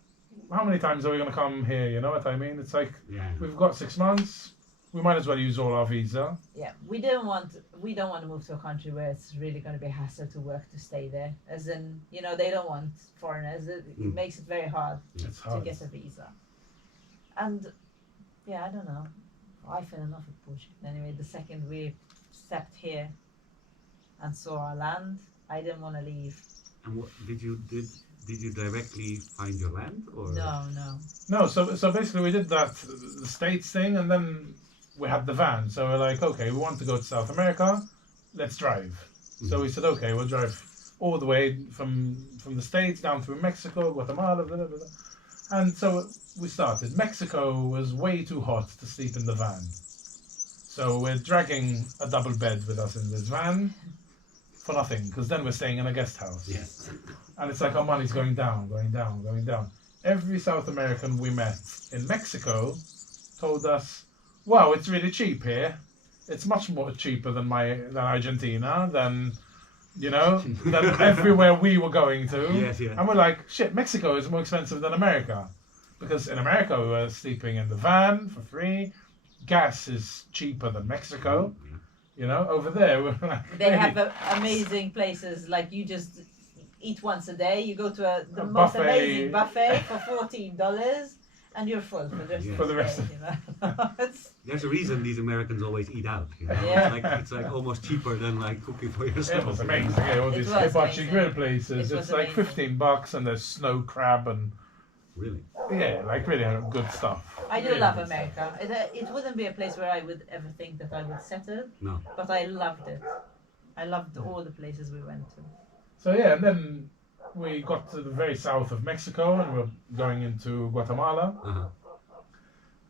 how many times are we going to come here? You know what I mean? It's like, Yeah. we've got 6 months. We might as well use all our visa. Yeah, we don't want to move to a country where it's really going to be a hassle to work to stay there. As in, they don't want foreigners. It Mm. makes it very hard It's to hard. get a visa. And yeah, I don't know. I fell in love with Portugal. Anyway, the second we stepped here and saw our land, I didn't want to leave. And what did you directly find your land, or No. No, so basically we did that, the States thing, and then we had the van. So we're like, okay, we want to go to South America, let's drive. So we said, okay, we'll drive all the way from the States down through Mexico, Guatemala, blah, blah, blah. And so we started. Mexico was way too hot to sleep in the van. So we're dragging a double bed with us in this van for nothing, because then we're staying in a guest house. Yes. And it's like our money's going down, going down, going down. Every South American we met in Mexico told us, wow, it's really cheap here. It's much more cheaper than Argentina, than everywhere we were going to. Yes, yeah. And we're like, shit, Mexico is more expensive than America. Because in America we were sleeping in the van for free. Gas is cheaper than Mexico. Over there we're like, They really? have amazing places. Like you just eat once a day. You go to the A most buffet. amazing buffet for $14, and you're full for the rest Yeah. of For the the rest day. It's, There's a reason these Americans always eat out. Yeah. It's like almost cheaper than like cooking for yourself. It was amazing. Yeah, all It these was hibachi amazing. grill places. It was It's like amazing. $15 and there's snow crab and Really? yeah, like really good stuff. I do Really love good stuff. America. It wouldn't be a place where I would ever think that I would settle, No. but I loved it. I loved all the places we went to. So yeah, and then we got to the very south of Mexico and we're going into Guatemala. Uh-huh.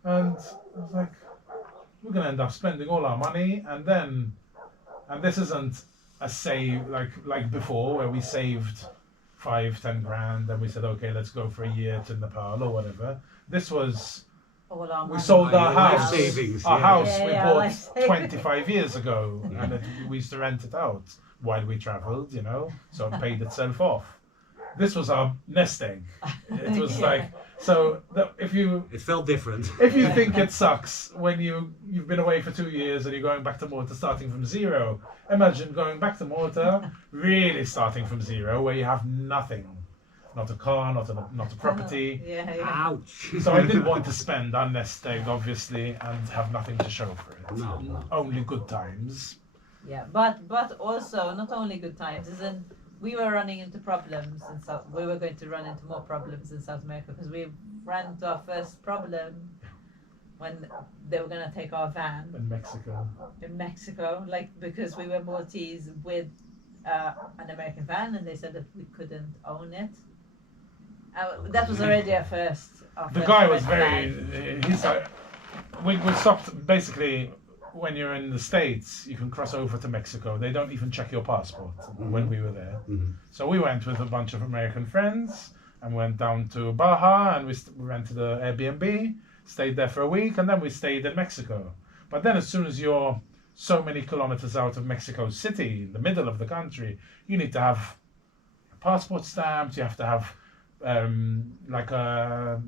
And I was like, we're going to end up spending all our money, and this isn't a save like before where we saved 5-10 grand and we said, okay, let's go for a year to Nepal or whatever. This was, All our we money. sold our Life house. savings, Our yeah. house Yeah, we yeah, bought life savings. 25 years ago, and we used to rent it out while we travelled, you know, so it paid itself off. This was our nest egg. It was Yeah. like, so if you It felt different. think it sucks when you've been away for 2 years and you're going back to Malta starting from zero, imagine going back to Malta really starting from zero where you have nothing, not a car, not a property. Yeah, yeah. Ouch. So I didn't want to spend on nest egg, obviously, and have nothing to show for it. No. Only good times. Yeah, but also not only good times, isn't we were running into problems in South. We were going to run into more problems in South America because we ran into our first problem when they were going to take our van In Mexico. in Mexico, like because we were Maltese with an American van, and they said that we couldn't own it. That was already our first. The guy was he's like, we stopped basically. When you're in the States, you can cross over to Mexico. They don't even check your passport when we were there. Mhm. So we went with a bunch of American friends and went down to Baja, and we rented an Airbnb, stayed there for a week, and then we stayed in Mexico. But then as soon as you're so many kilometers out of Mexico City, in the middle of the country, you need to have a passport stamped, you have to have like a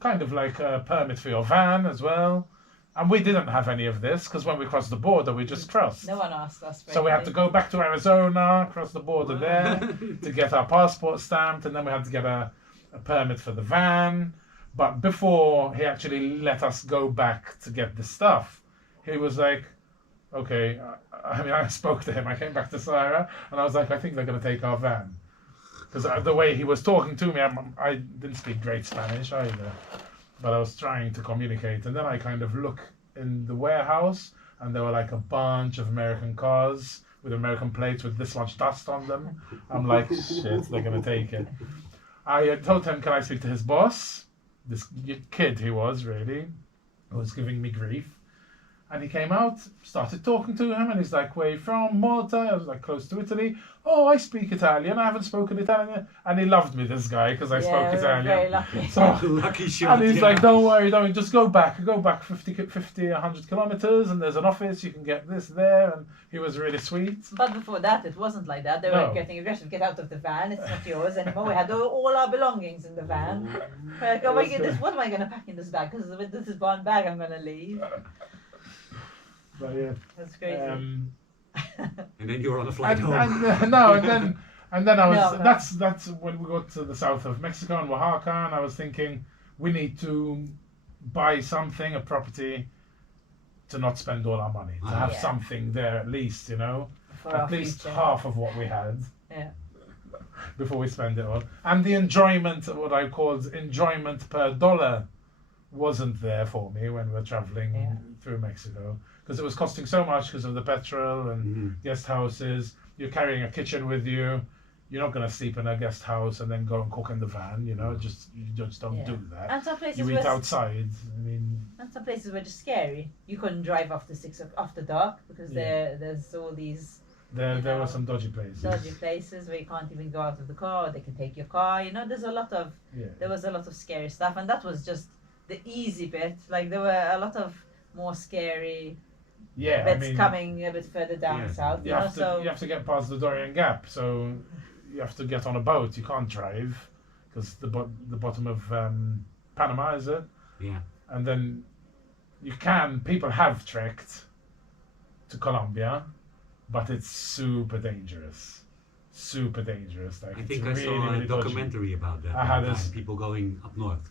kind of like a permit for your van as well. And we didn't have any of this because when we crossed the border, we just crossed. No one asked us. So we had to go back to Arizona, cross the border there to get our passport stamped, and then we had to get a permit for the van. But before he actually let us go back to get the stuff, he was like, okay, I spoke to him. I came back to Sarah, and I was like, I think they're going to take our van. Because the way he was talking to me, I didn't speak great Spanish either. But I was trying to communicate, and then I kind of look in the warehouse, and there were like a bunch of American cars with American plates with this much dust on them. I'm like, shit, they're gonna take it. I told him, can I speak to his boss? This kid he was really, who was giving me grief. And he came out, started talking to him, and he's like, where are you from? Malta. I was like, close to Italy. Oh, I speak Italian. I haven't spoken Italian. And he loved me, this guy, because I spoke we were Italian. very lucky. So, Lucky shot. and he's yeah. like, don't worry, just go back 50, 100 kilometers, and there's an office, you can get this there. And he was really sweet. But before that, it wasn't like that. They No. were getting aggressive. Get out of the van. It's not yours anymore. We had all our belongings in the van. We're like, oh my goodness, what am I going to pack in this bag? Because with this is one bag, I'm going to leave. But yeah. That's crazy. And then you were on a flight home. And then I was No. that's when we got to the south of Mexico and Oaxaca, and I was thinking we need to buy something, a property, to not spend all our money, to have Yeah. something there at least, you know, For our at least future. half of what we had. Yeah. Before we spend it all, and the enjoyment, what I called enjoyment per dollar, wasn't there for me when we were traveling Yeah. through Mexico. Because it was costing so much because of the petrol and Mhm. guest houses. You're carrying a kitchen with you. You're not going to sleep in a guest house and then go and cook in the van. You know, you just don't Yeah. do that. And some places You were eat outside. I mean, and some places were just scary. You couldn't drive after dark because Yeah. there's all these there You know, were some dodgy places. dodgy places where you can't even go out of the car. Or they can take your car. You know, there Yeah. was a lot of scary stuff, and that was just the easy bit. Like there were a lot of more scary Yeah. bits I mean, coming a bit further down Yeah. south. you You know, have to so you have to get past the Dorian Gap. So you have to get on a boat. You can't drive because the bottom of Panama is it. Yeah. And then people have trekked to Colombia, but it's super dangerous. Super dangerous. Like I it's think I really, saw a really dodgy. documentary about that. Aha, one there's- time, people going up north.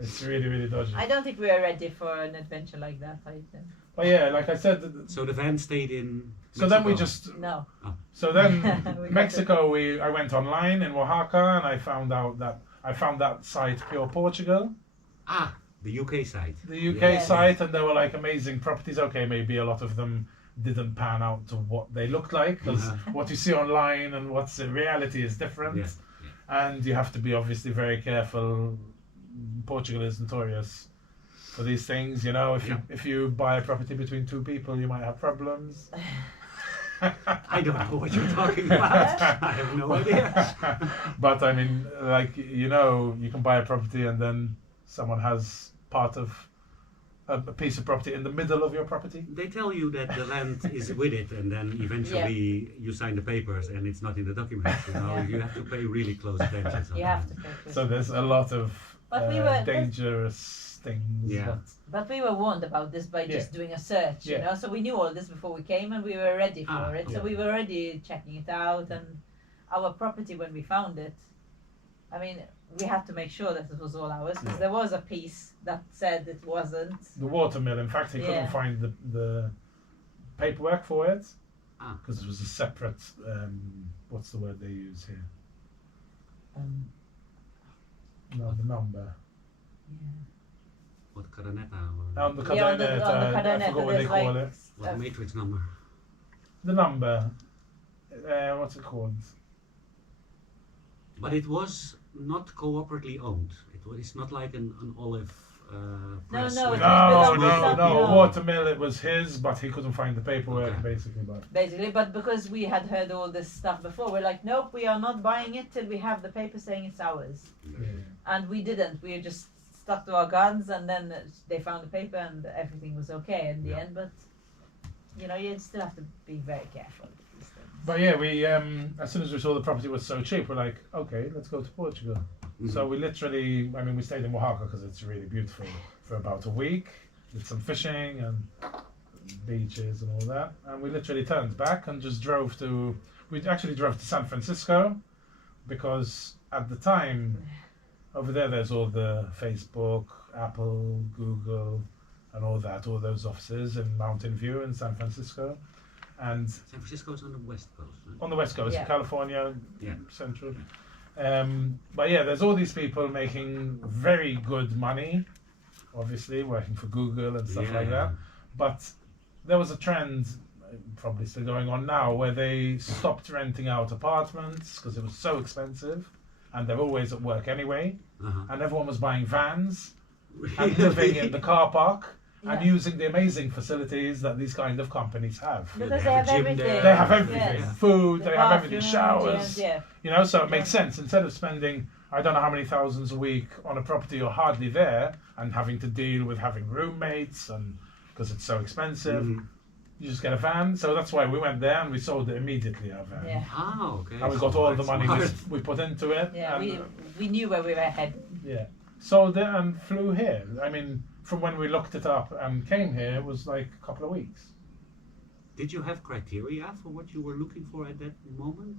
It's really, really dodgy. I don't think we are ready for an adventure like that. I think. But yeah, like I said, So the van stayed in. so then we Mexico. just No. So then We got Mexico, I went online in Oaxaca and I found that site Pure Portugal, the UK side. the UK Yeah. site, and there were like amazing properties. Okay, maybe a lot of them didn't pan out to what they looked like because what you see online and what's in reality is different, Yeah. and you have to be obviously very careful. Portugal is notorious for these things. You know, if you buy a property between two people, you might have problems. I don't know what you're talking about. I have no idea. But I mean, like, you know, you can buy a property and then someone has part of a piece of property in the middle of your property. They tell you that the land is with it, and then eventually you sign the papers, and it's not in the documents. You know, you have to pay really close attention. You have to sometimes. pay. So there's a lot of But we were- dangerous things. Yeah. But But we were warned about this by just doing a search, you Yeah. know. So we knew all this before we came, and we were ready for it. So yeah. we were already checking it out, and our property when we found it. I mean, we had to make sure that it was all ours because there was a piece that said it wasn't. the watermill, in fact, he Yeah. couldn't find the paperwork for it Ah. because it was a separate. What's the word they use here? No, the number. What Cadanetta or On the Yeah, on the cadenet, I cadenet, forgot what they there's call like it. what matrix number? The number. What's it called? But it was not cooperatively owned. It's not like an olive press. no, where it it's was No, belongs multiple to no, something. no. people. Watermill, it was his, but he couldn't find the paperwork, Okay. basically. But Basically, but because we had heard all this stuff before, we're like, nope, we are not buying it till we have the paper saying it's ours. yeah. And we didn't. We just stuck to our guns, and then they found the paper, and everything was okay in the Yeah. end. But you know, you still have to be very careful with these things. But yeah, we as soon as we saw the property was so cheap, we're like, okay, let's go to Portugal. Mhm. So we literally, I mean, we stayed in Oaxaca because it's really beautiful for about a week. Did some fishing and beaches and all that, and we literally turned back and just drove to. We actually drove to San Francisco because at the time, over there's all the Facebook, Apple, Google, and all that, all those offices in Mountain View in San Francisco, and San Francisco's on the west coast, right? on the west coast, Yeah. California, Yeah. Central. But yeah, there's all these people making very good money, obviously working for Google and stuff like that. But there was a trend, probably still going on now, where they stopped renting out apartments because it was so expensive, and they're always at work anyway, Uh-huh. and everyone was buying vans and living in the car park. And Yeah. using the amazing facilities that these kind of companies have. Yeah, Because they they have have a gym everything. there. They have everything, Yes. food, The they have everything, bathroom, showers, gyms, yeah. you know, so it makes Yeah. sense. Instead of spending, I don't know how many thousands a week on a property you're hardly there and having to deal with having roommates and because it's so expensive, Mhm. you just get a van. So that's why we went there and we sold it immediately, our van. Yeah. Ah, okay. And we got all the money Smart. we put into it. Yeah, and, we knew where we were heading. yeah. Sold it and flew here. I mean, from when we looked it up and came here, it was like a couple of weeks. Did you have criteria for what you were looking for at that moment?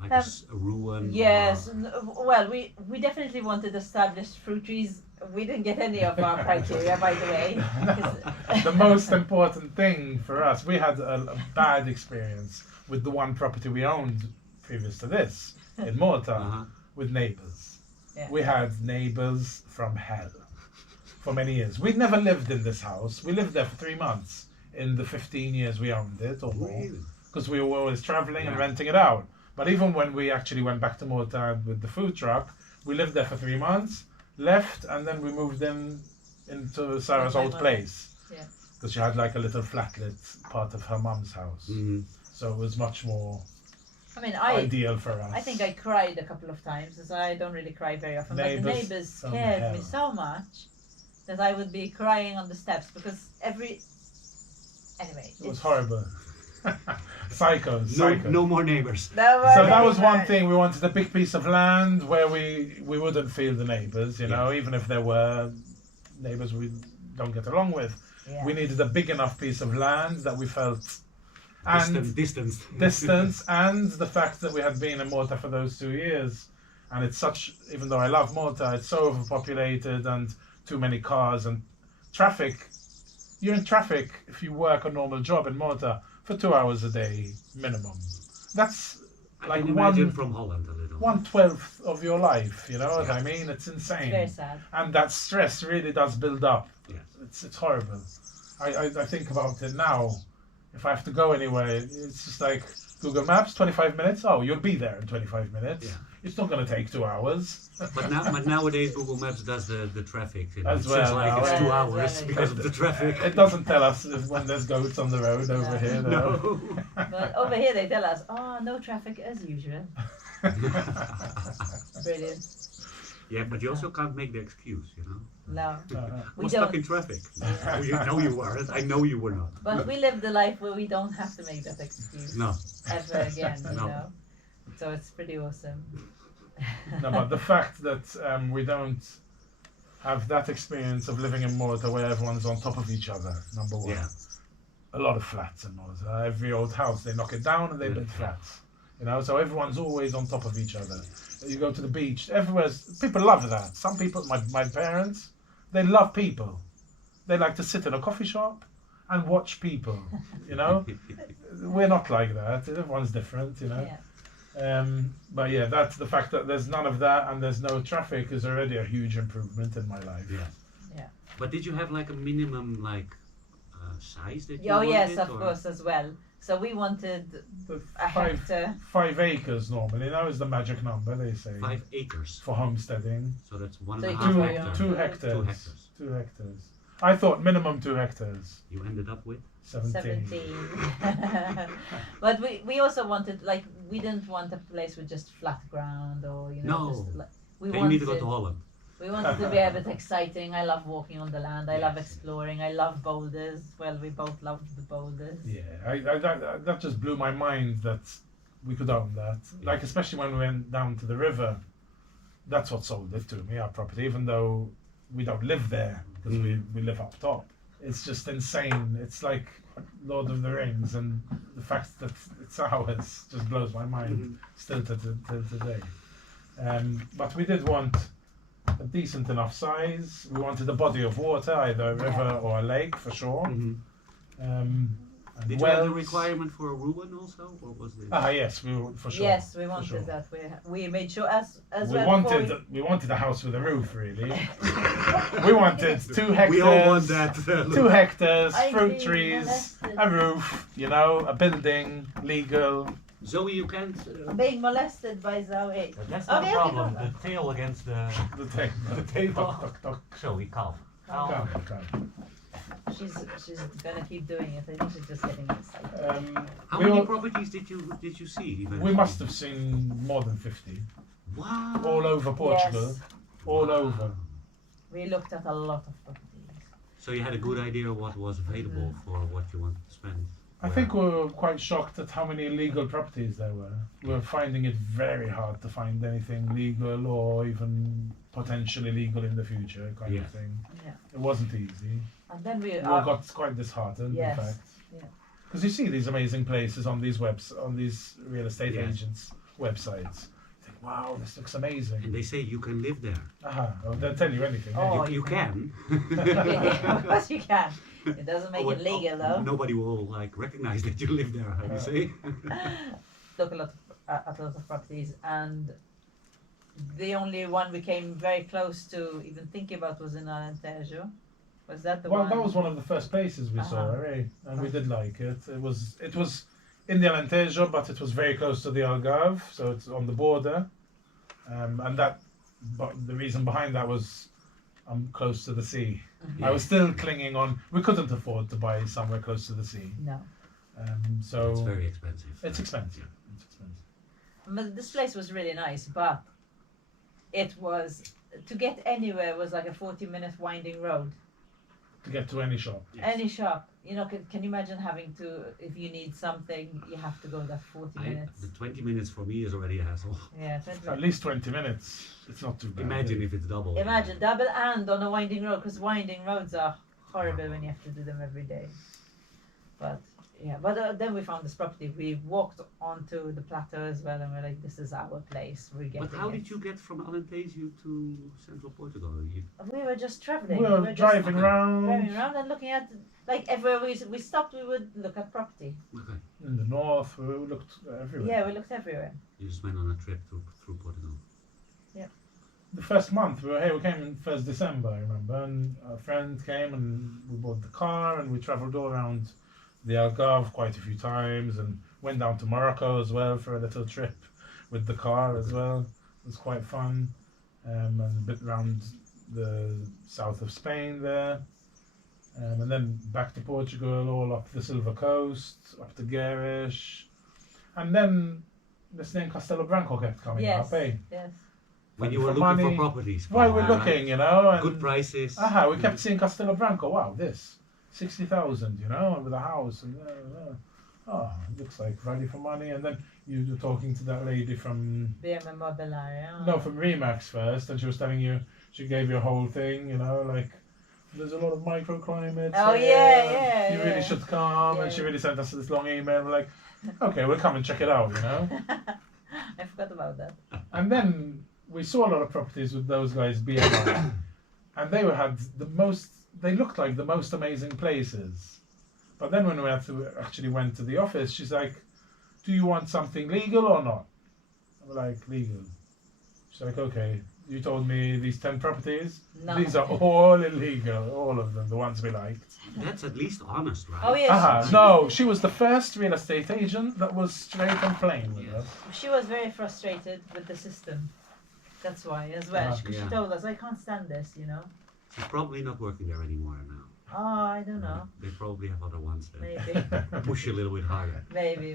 Like Um, a ruin? Yes, or- well, we definitely wanted established fruit trees. We didn't get any of our criteria, by the way. 'cause- The most important thing for us, we had a bad experience with the one property we owned previous to this in Malta Uh-huh. with neighbors. Yeah. We had neighbors from hell for many years. We'd never lived in this house. We lived there for 3 months in the 15 years we owned it or more Really? because we were always traveling and Yeah. renting it out. But even when we actually went back to Malta with the food truck, we lived there for 3 months, left, and then we moved into Sarah's my old mother. place. Yeah. Because she had like a little flatlit part of her mum's house. Mhm. So it was much more I mean, ideal for us. I think I cried a couple of times, as I don't really cry very often. But the Neighbours neighbors from scared me hell. so much that I would be crying on the steps because anyway. It was it's- horrible. Psychos. No, psychos. no more neighbors. There were So that many was one times. thing. We wanted a big piece of land where we wouldn't feel the neighbours, you know, even if there were neighbours we don't get along with. Yeah. We needed a big enough piece of land that we felt and Distance. distance and the fact that we had been in Malta for those 2 years. And it's such, even though I love Malta, it's so overpopulated and too many cars and traffic. You're in traffic if you work a normal job in Malta for 2 hours a day minimum. That's I like can imagine one- from Holland a little. 1/12 of your life, you know what I mean? It's It's very insane. sad. And that stress really does build up. Yes. It's horrible. I think about it now. if I have to go anywhere, it's just like Google Maps, 25 minutes. Oh, you'll be there in 25 minutes. Yeah. It's not going to take 2 hours. But nowadays Google Maps does the traffic. You know, As it says well, like now, it's yeah. 2 Yeah, hours exactly. because of the traffic. It doesn't tell us when there's goats on the road over No. here. though. No. But over here they tell us, oh, no traffic as usual. Brilliant. Yeah, but you also can't make the excuse, you know. No, I we was stuck don't. in traffic. No, you weren't. I know you were not. But we live the life where we don't have to make that excuse No. ever again, you No. know. So it's pretty awesome. No, but the fact that we don't have that experience of living in Malta where everyone's on top of each other, number one. Yeah. A lot of flats in Malta. Every old house, they knock it down and they build flats. You know, so everyone's always on top of each other. You go to the beach, everywhere's, people love that. Some people, my parents, they love people. They like to sit in a coffee shop and watch people, you know. We're not like that. Everyone's different, you know. Yeah. But yeah, that's the fact that there's none of that and there's no traffic is already a huge improvement in my life. Yeah. Yeah. But did you have like a minimum size that you Oh wanted? yes, of or- course as well. So we wanted The a hectare. 5 acres normally, that is the magic number they say 5 acres. for homesteading. So that's one So and a you half can Two, grow your hectares. own 2 food. hectares. 2 hectares. 2 hectares. I thought minimum 2 hectares. You ended up with 17. 17. But we also wanted, like, we didn't want a place with just flat ground or, you know, No. just like, we Then you wanted, need to go to Holland. we wanted to be a bit exciting. I love walking on the land. I love Yes. exploring. I love boulders. Well, we both loved the boulders. Yeah, that just blew my mind that we could own that. Like, especially when we went down to the river, that's what sold it to me, our property, even though we don't live there because we live up top. It's just insane. It's like Lord of the Rings, and the fact that it's ours just blows my mind still to today. But we did want a decent enough size. We wanted a body of water, either a river or a lake for sure. And Did you have the wells. requirement for a ruin also, or was this? Yes, we were, for sure. Yes, we for wanted sure. that. We made sure as We well. wanted before we wanted a house with a roof, really. We wanted 2 hectares. We all want that. 2 hectares, I fruit agree, trees, molested. a roof, you know, a building, legal. Zoe, you can't. being molested by Zoe. That's not Okay, a okay, problem. go. The tail against the The table. table. Toc, toc, toc. So we calm. Calm, calm. She's gonna keep doing it. I think she's just getting excited. How We many all- properties did you see? We eventually? must have seen more than 50. Wow. All over Portugal. Yes. All over. We looked at a lot of properties. So you had a good idea of what was available for what you wanted to spend. I think we were quite shocked at how many illegal properties there were. We were finding it very hard to find anything legal or even potentially legal in the future, kind Yeah. of thing. Yeah. It wasn't easy. And then we We all got quite disheartened, Yes, in fact. yeah. Because you see these amazing places on these on these real estate Yes. agents' websites. You think, wow, this looks amazing. And they say you can live there. Oh, they'll tell you anything. eh? Oh, You can. of course you can. It doesn't make it legal though. Nobody will like recognize that you live there. How do you say? Look at a lot of properties, and the only one we came very close to even thinking about was in Alentejo. Was that the Well, one? that was one of the first places we saw, Uh-huh. eh? And we did like it. It was in the Alentejo, but it was very close to the Algarve, so it's on the border. But the reason behind that was I'm close to the sea. Mhm. I was still clinging on. We couldn't afford to buy somewhere close to the sea, No. so It's very expensive. It's expensive. It's expensive. But this place was really nice, but it was to get anywhere was like a 40-minute winding road. To get to any shop. Yes. Any shop, you know, can you imagine having to, if you need something, you have to go that 40 minutes. The 20 minutes for me is already a hassle. Yeah, 20 At least 20 minutes. It's not too bad. Imagine if it's double. Imagine double and on a winding road, because winding roads are horrible when you have to do them every day. But yeah, but then we found this property. We walked onto the plateau as well, and we're like, this is our place. We're getting But how it. did you get from Alentejo to central Portugal? We were just traveling. We were just driving around driving around and looking at, like, everywhere we stopped, we would look at property. Okay. in the north. We looked everywhere. Yeah, we looked everywhere. You just went on a trip through Portugal. The first month we were here, we came in 1st December, I remember, and a friend came and we bought the car and we travelled all around the Algarve quite a few times, and went down to Morocco as well for a little trip with the car as well. It was quite fun, and a bit around the south of Spain there, and then back to Portugal, all up the Silver Coast, up to Gerês, and then this name Castelo Branco kept coming up, eh? Yes. When you were For looking money, for properties. While we're looking, you know, and Good prices. we kept seeing Castelo Branco. Wow, this 60,000, you know, with a house, and oh, it looks like value for money. And then you were talking to that lady from BM Mobiliar. no, from Remax first, and she was telling you, she gave you a whole thing, you know, like there's a lot of microclimates. Oh, here, yeah, You really should come, and she really sent us this long email. We're like, okay, we'll come and check it out, you know. I forgot about that. And then we saw a lot of properties with those guys, BMI, and they they looked like the most amazing places. But then when we actually went to the office, she's like, do you want something legal or not? We're like, legal. She's like, okay, you told me these 10 properties. No. These are all illegal, all of them, the ones we liked. That's at least honest, right? Oh, yes. No, she was the first real estate agent that was straight and plain with us. She was very frustrated with the system. That's why, as well. Because Yeah. she told us, I can't stand this, you know. She's probably not working there anymore now. Oh, I don't know. They probably have other ones that Maybe. push a little bit harder. maybe.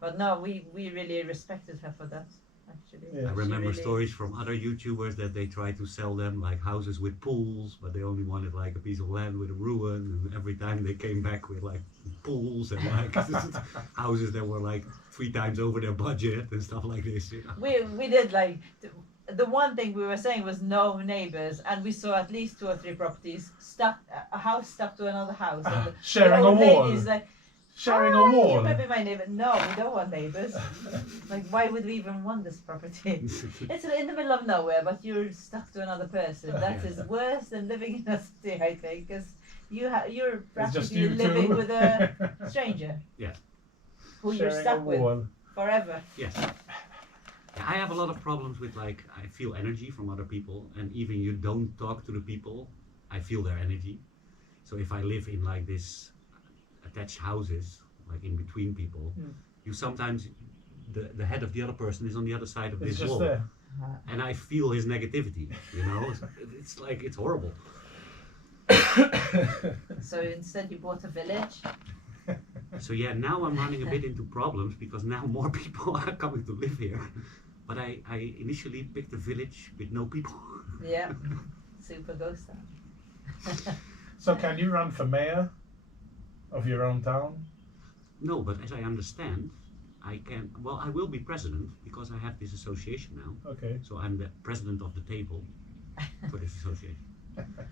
But no, we really respected her for that, actually. Yeah. I She remember really- stories from other YouTubers that they tried to sell them like houses with pools, but they only wanted like a piece of land with a ruin, and every time they came back with like pools and like houses that were like 3 times over their budget and stuff like this. You know? We did like the one thing we were saying was no neighbors, and we saw at least 2 or 3 properties stuck, a house stuck to another house, and the Sharing a old wall. lady's like, Sharing "Hi, a you wall. might be my neighbor." No, we don't want neighbors. Like, why would we even want this property? It's in the middle of nowhere, but you're stuck to another person. That is worse than living in a city, I think, because you're It's just practically you living two. with a stranger. Yeah. Who you're Sharing a stuck with wall. forever. Yes. Yeah, I have a lot of problems with like I feel energy from other people, and even you don't talk to the people, I feel their energy. So if I live in like this attached houses, like in between people, you sometimes the head of the other person is on the other side of It's this just wall, there. and I feel his negativity. You know, it's like it's horrible. So instead you bought a village. So yeah, now I'm running a bit into problems because now more people are coming to live here. But I initially picked a village with no people. Yeah. Super ghost town. So can you run for mayor of your own town? No, but as I understand, I can. Well, I will be president because I have this association now. Okay. So I'm the president of the table for this association.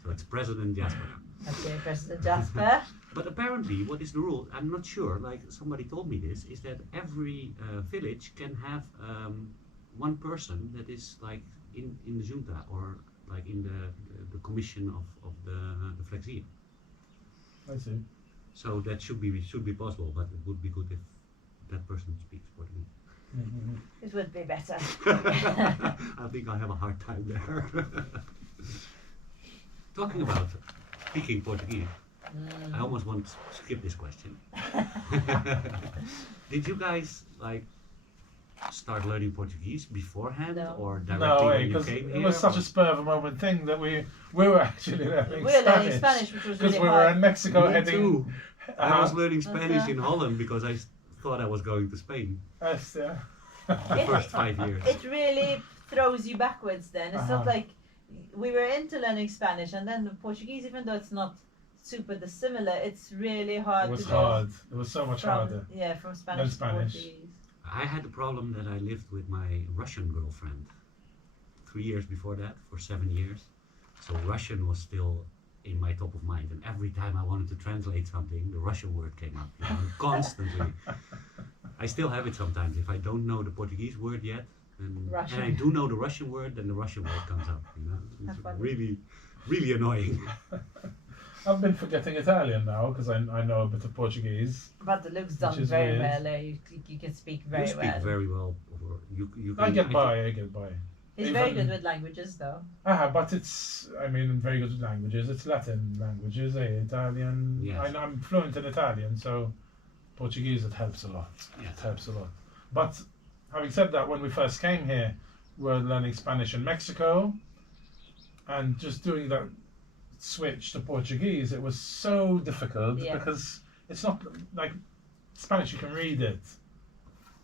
So it's President Jasper. Okay, President Jasper. But apparently, what is the rule? I'm not sure. Like somebody told me this, is that every village can have one person that is like in the junta or like in the commission of the Flexie. I see. So that should be possible, but it would be good if that person speaks Portuguese. Mm-hmm. It would be better. I think I have a hard time there. Talking about speaking Portuguese, I almost want to skip this question. Did you guys like start learning Portuguese beforehand No. or directly No way, when you because came it here? was such or- a spur of a moment thing that we were actually learning We were learning Spanish, which was because really we were hard. in Mexico Me heading. too. I was learning Uh-huh. Spanish in Holland because I thought I was going to Spain Yes, yeah. the first 5 years. It really throws you backwards then. It's not Uh-huh. like we were into learning Spanish and then the Portuguese, even though it's not super dissimilar, it's really hard It was to go hard. It was so much from, harder. yeah, from Spanish to Spanish. Portuguese. I had the problem that I lived with my Russian girlfriend 3 years before that, for 7 years. So Russian was still in my top of mind, and every time I wanted to translate something, the Russian word came up, you know, constantly. I still have it sometimes. If I don't know the Portuguese word yet, and Russian. I do know the Russian word, then the Russian word comes up. You know, That's it's funny. really, really annoying. I've been forgetting Italian now because I know a bit of Portuguese. But the looks done is very weird. well. You can speak very You speak well. very well. You I can, get by. I get by. He's very good with languages, though. But it's, I mean, very good with languages. It's Latin languages, Italian. Yes. I'm fluent in Italian, so Portuguese, it helps a lot. Yes. It helps a lot. But having said that, when we first came here, we were learning Spanish in Mexico, and just doing that switch to Portuguese, it was so difficult because it's not like Spanish, you can read it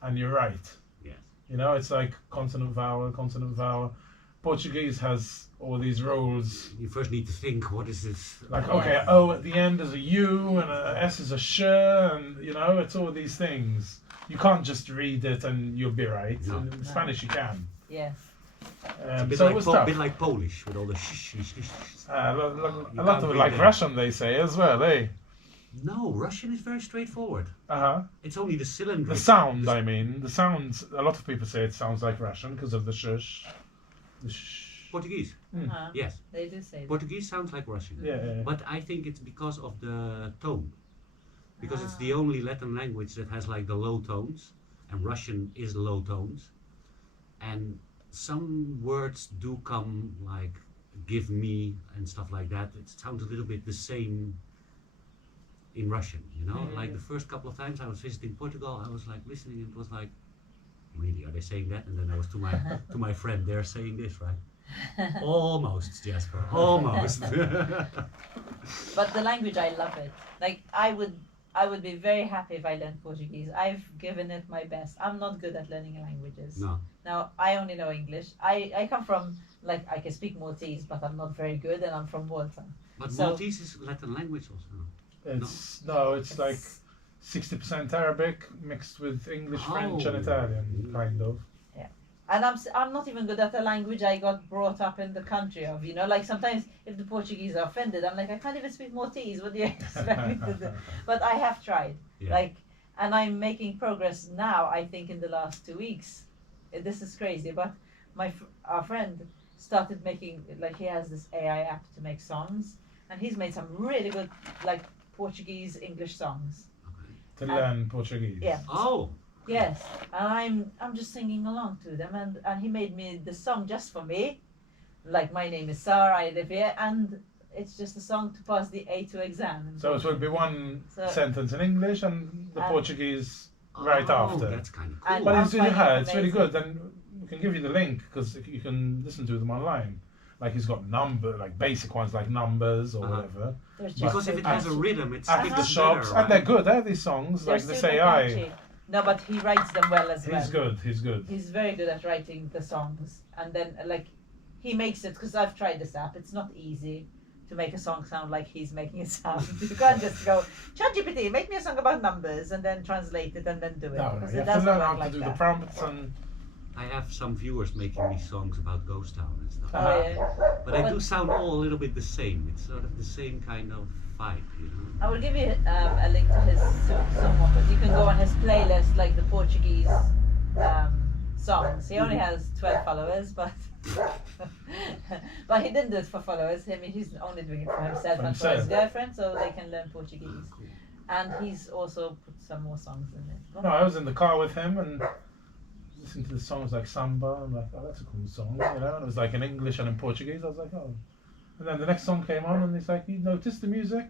and you're right. Yes. You know, it's like consonant, vowel, consonant, vowel. Portuguese has all these rules. You first need to think, what is this? Like, okay, O at the end is a U and a S is a sh, and you know, it's all these things. You can't just read it and you'll be right. No. In Spanish, you can. Yes. It's a bit, So like it was tough. bit like Polish with all the sh. A You lot can't of it read like it. Russian, they say as well, eh? No, Russian is very straightforward. It's only the cylinder. The sound, I mean, the sound. A lot of people say it sounds like Russian because of the shush. The sh. Portuguese. Yes. They do say that. Portuguese sounds like Russian. Yeah. But I think it's because of the tone. Because it's the only Latin language that has like the low tones, and Russian is low tones. And some words do come like give me and stuff like that. It sounds a little bit the same in Russian, you know? Like the first couple of times I was visiting Portugal, I was like listening and it was like, really, are they saying that? And then I was to my friend, they're saying this, right? Almost, Jasper, almost. But the language, I love it. Like I would be very happy if I learned Portuguese. I've given it my best. I'm not good at learning languages. No. Now I only know English. I come from, like, I can speak Maltese, but I'm not very good, and I'm from Malta. But So- Maltese is Latin language also. It's like 60% Arabic mixed with English, French, and Oh. Italian, kind of. And I'm not even good at the language I got brought up in the country of, you know, like sometimes if the Portuguese are offended, I'm like, I can't even speak Maltese, what do you expect me to do? But I have tried, Yeah. and I'm making progress now, I think in the last 2 weeks. This is crazy, but our friend started making, like he has this AI app to make songs, and he's made some really good, like Portuguese, English songs. To learn Portuguese. Yeah. Oh. Yes, and I'm just singing along to them, and he made me the song just for me, like my name is Sarah, I live here, and it's just a song to pass the A2 exam. So it will be one So- sentence in English and the Portuguese right after. That's kind of And- cool. But it's really finding hard. it It's really amazing. good. And we can give you the link because you can listen to them online. Like he's got like basic ones like numbers or whatever. There's just Because so if it has a catchy. rhythm, it's At the better, shops, right? and they're good. These songs, They're like this super AI. catchy. No, but he writes them well as well. He's good. He's good. He's very good at writing the songs, and then like he makes it, because I've tried this app. It's not easy to make a song sound like he's making it sound. You can't just go, ChatGPT, make me a song about numbers, and then translate it and then do it. No, because you it have to doesn't learn work how to like do the that. prompts and. I have some viewers making me songs about Ghost Town and stuff. Oh yeah. But they do sound all a little bit the same. It's sort of the same kind of vibe, you know. I will give you a link to his song, because you can go on his playlist, like the Portuguese songs. He only has 12 followers, but but he didn't do it for followers. He's only doing it for himself and for his himself. girlfriend, so they can learn Portuguese. And he's also put some more songs in it. No, I was in the car with him and listening to the songs like Samba. I'm like, oh, that's a cool song, you know. And it was like in English and in Portuguese. I was like, oh. And then the next song came on, and he's like, you noticed the music?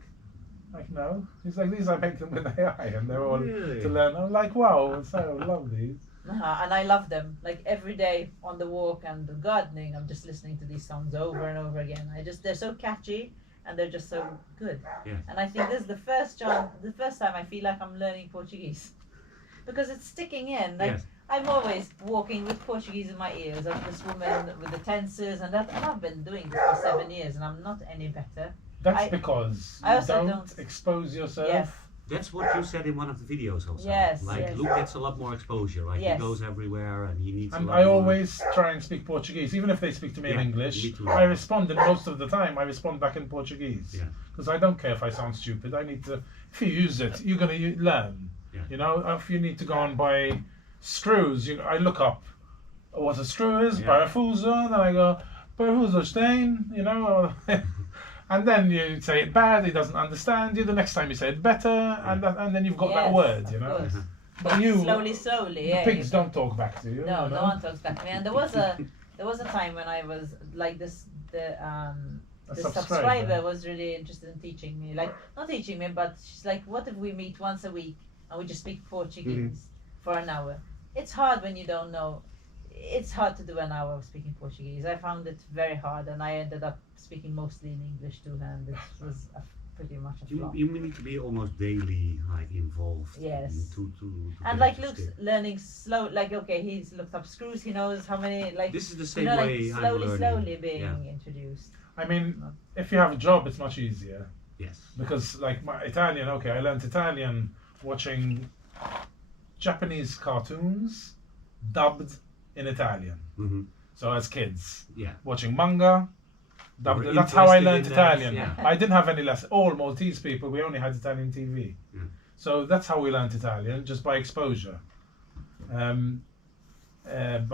Like, no. He's like, these I make them with AI, and they're all Really? to learn. I'm like, wow, so lovely. And I love them. Like every day on the walk and the gardening, I'm just listening to these songs over and over again. They're so catchy and they're just so good. Yeah. And I think this is the first time I feel like I'm learning Portuguese, because it's sticking in. Like Yes. I'm always walking with Portuguese in my ears, of this woman with the tenses and that, and I've been doing this for 7 years, and I'm not any better. That's because I you also don't don't- expose yourself. Yes. That's what you said in one of the videos also. Yes, Like yes. Luke gets a lot more exposure. Like Yes. he goes everywhere and he needs a And lot I more. always try and speak Portuguese, even if they speak to me in Yeah, English. me too. I respond, and most of the time I respond back in Portuguese. Yeah. Because I don't care if I sound stupid. I need to. If you use it, you're gonna learn. Yeah. You know, if you need to go and buy screws, I look up what a screw is, Yeah. parafuso, and then I go parafuso stein. You know. And then you say it bad, he doesn't understand you. The next time you say it better, and then you've got that Yes, word, you of know. course. But you, slowly, the yeah. pigs don't talk back to you. No, you no know? one talks back to me. And there was a there was a time when I was like this. A The subscriber. subscriber was really interested in teaching me, like not teaching me, but she's like, "What if we meet once a week and we just speak Portuguese for an hour?" It's hard when you don't know. It's hard to do an hour of speaking Portuguese. I found it very hard, and I ended up speaking mostly in English to her, and it was pretty much a flop. You need to be almost daily like involved. Yes. To And get like the Luke's skill. learning slow. Like okay, he's looked up screws. He knows how many. Like This is the you same know, like way I'm slowly, learning. slowly being Yeah. introduced. I mean, if you have a job, it's much easier. Yes. Because like my Italian, okay, I learned Italian watching Japanese cartoons dubbed in Italian. Mm-hmm. So as kids, Yeah. watching manga dubbed. were That's how I interested learned in that, Italian. yeah. I didn't have any lessons. All Maltese people, we only had Italian TV. Yeah. So that's how we learned Italian, just by exposure.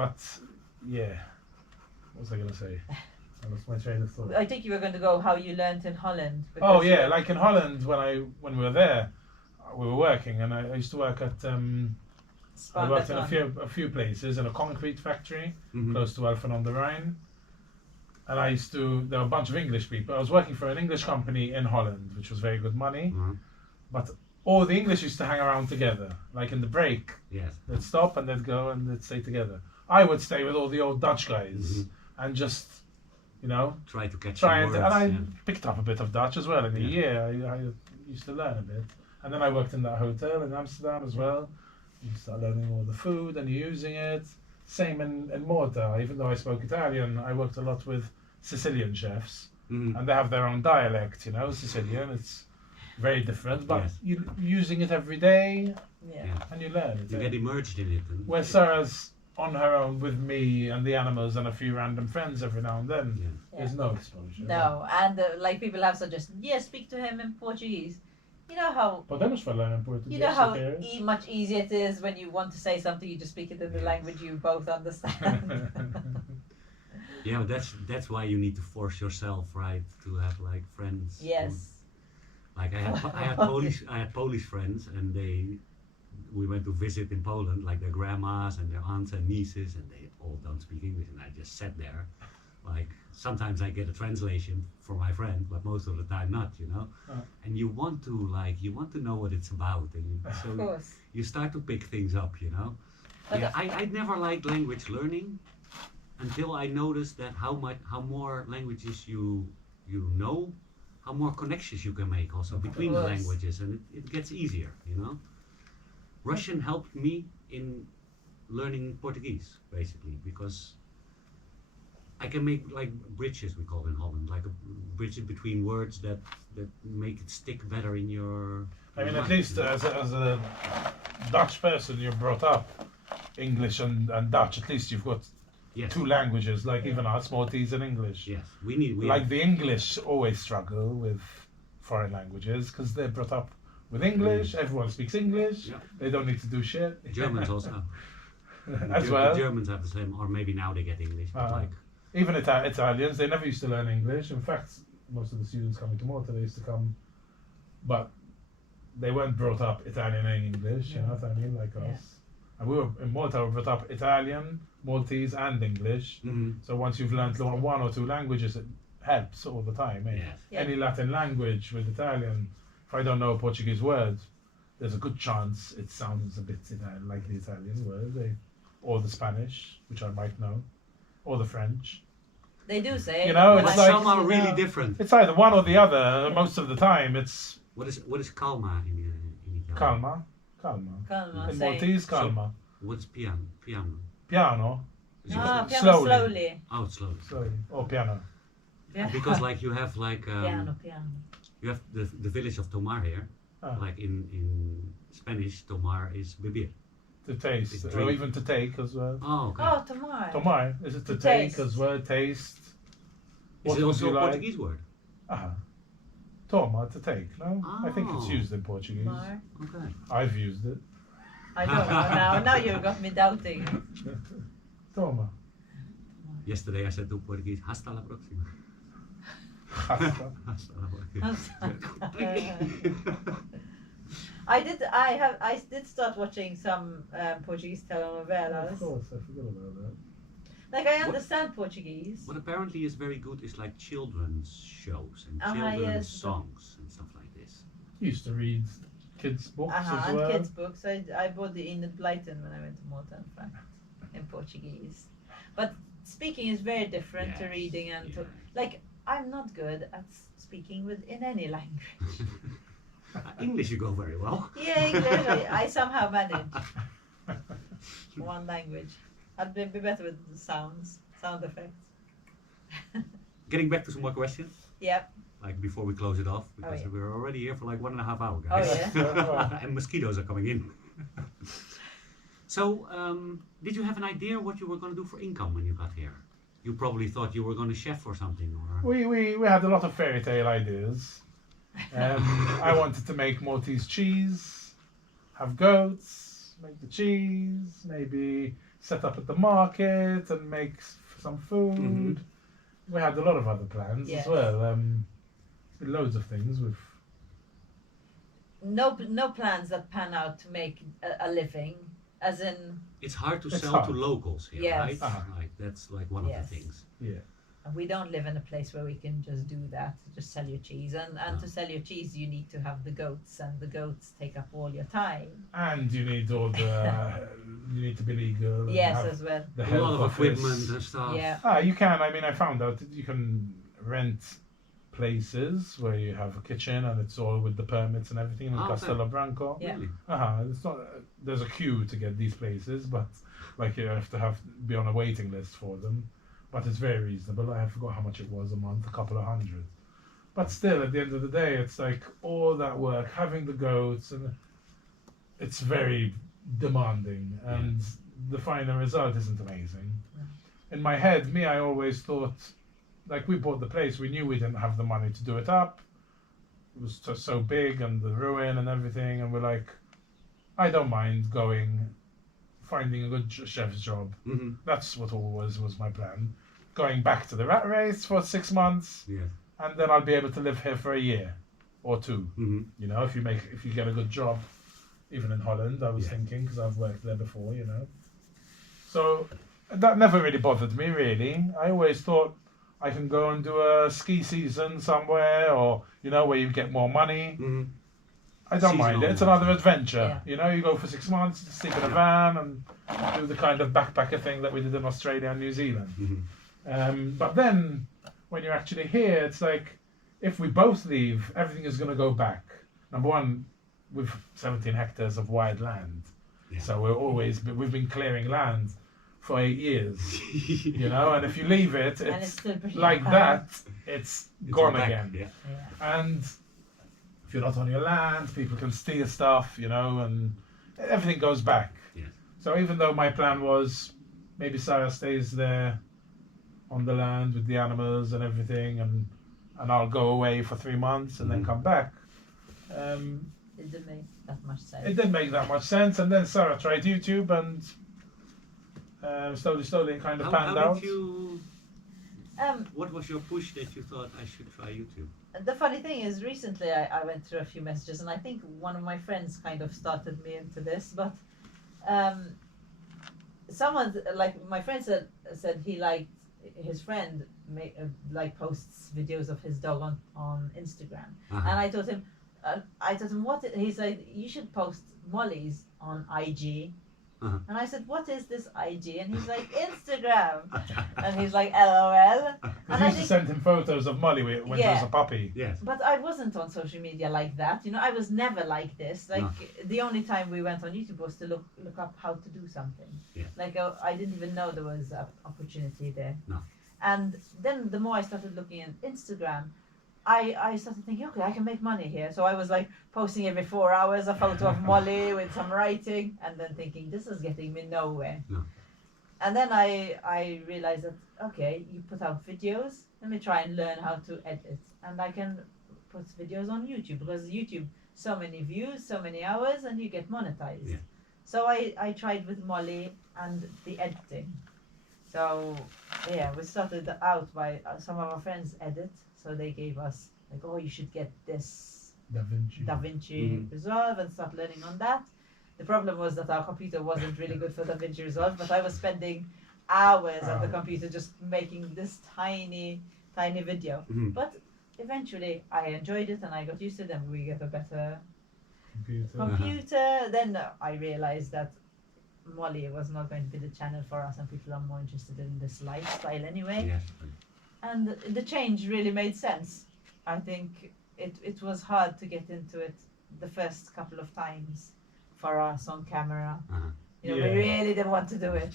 But yeah, what was I gonna say? I lost my train of thought. I think you were going to go how you learned in Holland. Oh because yeah, you- like in Holland when we were there, we were working, and I used to work at I worked in a few places in a concrete factory Mhm. close to Alphen on the Rhine, and there were a bunch of English people. I was working for an English company in Holland, which was very good money, Uh-huh. but all the English used to hang around together. Like in the break, Yes. they'd stop and they'd go and they'd stay together. I would stay with all the old Dutch guys Mhm. and just, you know, Try to catch try some and words. I yeah. picked up a bit of Dutch as well in a Yeah. year. I used to learn a bit, and then I worked in that hotel in Amsterdam as well. You start learning all the food and using it. Same in Malta. Even though I spoke Italian, I worked a lot with Sicilian chefs, Mhm. and they have their own dialect. You know, Sicilian. It's very different, but Yes. you using it every day Yeah. Yeah. and you learn it. You eh? get immersed in it. And Where Sarah's on her own with me and the animals and a few random friends every now and then. Yeah. There's no exposure. No, and like people have suggested, speak to him in Portuguese. You know how Podemos falar em português. you know how se queres? much easier it is when you want to say something, you just speak it in the language you both understand. Yeah, that's why you need to force yourself, right, to have like friends. who- Yes. Like I had Polish friends, and we went to visit in Poland, like their grandmas and their aunts and nieces, and they all don't speak English, and I just sat there. Like sometimes I get a translation for my friend, but most of the time not, you know. And you want to know what it's about, and Of so course. you start to pick things up, you know. But Yeah, I never liked language learning until I noticed that how more languages you know, how more connections you can make also between the course. languages, and it gets easier, you know. Russian helped me in learning Portuguese basically because I can make like bridges, we call it in Holland, like a bridges between words that make it stick better in your. I mean, your at mind, least you know? as a Dutch person, you're brought up English and Dutch. At least you've got Yes. two languages, like even us, Maltese and English. Yes, we Like the English always struggle with foreign languages because they're brought up with English. Everyone speaks English. Yeah. They don't need to do shit. Germans also. As The well. Germans have the same, or maybe now they get English, but like Even Italians, they never used to learn English. In fact, most of the students coming to Malta, they used to come, but they weren't brought up Italian and English, you know what I mean, like Yeah. us. And we were in Malta, we were brought up Italian, Maltese, and English. mhm. So once you've learned one or two languages, it helps all the time. Eh? Yes. Yeah. Any Latin language with Italian, if I don't know a Portuguese word, there's a good chance it sounds a bit like the Italian word, or the Spanish, which I might know, or the French. They do say. You know, when it's But I like- some are you really know, different. It's either one or the other. Most of the time, it's What is calma in Italian? calma. Calma, In saying- Maltese, calma. What's piano? Piano, Is it- Ah, piano Slowly. slowly. Oh, it's slowly. sorry, or piano. Yeah. Because like you have like piano. you have the village of Tomar here. Ah, Like in Spanish, Tomar is beber. to taste, It's or drink. even to take as well. Oh, okay. Oh, tomorrow. Tomar, is it to To take taste. as well? Taste. Is What it would also you a like? Portuguese word? Toma, to take, no? I think it's Oh. used in Portuguese. Tomorrow. Okay. I've used it. I don't know now. Now you got me doubting. Toma. Yesterday I said to Portuguese, hasta la próxima. Hasta. Hasta la próxima. I did start watching some Portuguese Of telenovelas. course, I forgot about that. Like I understand Portuguese. What apparently is very good is like children's shows and Ah, children's yes. songs and stuff like this. Used to read kids' books as And well. kids' books. I bought the Enid Blyton when I went to Malta, in fact, in Portuguese. But speaking is very different to Yes, reading and yeah. to like. I'm not good at speaking in any language. English you go very well. Yeah, English. I somehow manage one language. I'd be better with the sound effects. Getting back to some more questions, Yep. like before we close it off, because yeah. we're already here for like 1.5 hours, Oh guys. yeah. And mosquitoes are coming in. So, did you have an idea what you were going to do for income when you got here? You probably thought you were going to chef or something, or We had a lot of fairy tale ideas. I wanted to make Maltese cheese, have goats, make the cheese, maybe set up at the market and make some food. Mhm. We had a lot of other plans Yes. as well. Loads of things with. No plans that pan out to make a living, as in it's hard to It's sell hard. to locals here, Yes. right? Uh-huh. Like that's like one of Yes. the things. Yeah. we don't live in a place where we can just do that, just sell your cheese. And No. to sell your cheese, you need to have the goats, and the goats take up all your time. And you need all the. You need to be legal. and Yes, have as well. the A health lot of office. equipment and stuff. Yeah. You can. I mean, I found out that you can rent places where you have a kitchen and it's all with the permits and everything in Oh, okay. Castelo Branco. Yeah. Really? It's not. There's a queue to get these places, but like you have to be on a waiting list for them. But it's very reasonable. I forgot how much it was a month, a couple of hundred. But still, at the end of the day, it's like all that work, having the goats, and it's very demanding, and the final result isn't amazing. In my head, I always thought, like, we bought the place, we knew we didn't have the money to do it up. It was just so big, and the ruin and everything, and we're like, I don't mind finding a good chef's job. Mm-hmm. That's what always was my plan. Going back to the RatRace for 6 months, Yeah. and then I'll be able to live here for a year or two. Mm-hmm. You know, if you get a good job, even in Holland, I was Yeah. thinking, because I've worked there before, you know. So that never really bothered me, really. I always thought I can go and do a ski season somewhere, or you know, where you get more money. Mm-hmm. I don't mind it. It's another adventure. Yeah. You know, you go for 6 months, sleep in a van, and do the kind of backpacker thing that we did in Australia and New Zealand. Mm-hmm. But then, when you're actually here, it's like, if we both leave, everything is going to go back. Number one, we've 17 hectares of wide land. Yeah. So we've been clearing land for 8 years, you know, and if you leave it, And it's it's still pretty like hard. that, it's gone back, again. Yeah. Yeah. And if you're not on your land, people can steal stuff, you know, and everything goes back. Yes. So even though my plan was maybe Sarah stays there on the land with the animals and everything, and I'll go away for 3 months and then Mhm. come back. It didn't make that much sense. It didn't make that much sense, and then Sarah tried YouTube, and slowly it kind of panned How out. did you? Um, What was your push that you thought I should try YouTube? the funny thing is, recently I went through a few messages, and I think one of my friends kind of started me into this. But someone, like my friend said he liked his friend posts videos of his dog on Instagram, Uh-huh. and I told him what he said, you should post Molly's on IG. Uh-huh. And I said, what is this IG? And he's like, Instagram. And he's like, LOL. Because And you I used to think, send him photos of Molly when she was Yeah. a puppy. Yes. but I wasn't on social media like that. You know, I was never like this. Like No. the only time we went on YouTube was to look up how to do something. Yeah. Like I didn't even know there was an opportunity there. No. And then the more I started looking at Instagram, I started thinking, okay, I can make money here. So I was like posting every 4 hours a photo of Molly with some writing, and then thinking, this is getting me nowhere. No. And then I realized that, okay, you put out videos, let me try and learn how to edit. And I can put videos on YouTube, because YouTube, so many views, so many hours, and you get monetized. Yeah. So I tried with Molly and the editing. So yeah, we started out by some of our friends edit. So they gave us like, oh, you should get this Da Vinci. Mhm. Resolve and start learning on that. The problem was that our computer wasn't really good for DaVinci Resolve, but I was spending hours at the Oh. computer just making this tiny video. Mhm. But eventually I enjoyed it and I got used to it, and we get a better Computer. computer. Then I realized that Molly was not going to be the channel for us, and people are more interested in this lifestyle anyway. Yes. And the change really made sense. I think it was hard to get into it the first couple of times for us on camera. Uh-huh. You know, Yeah. we really didn't want to do it.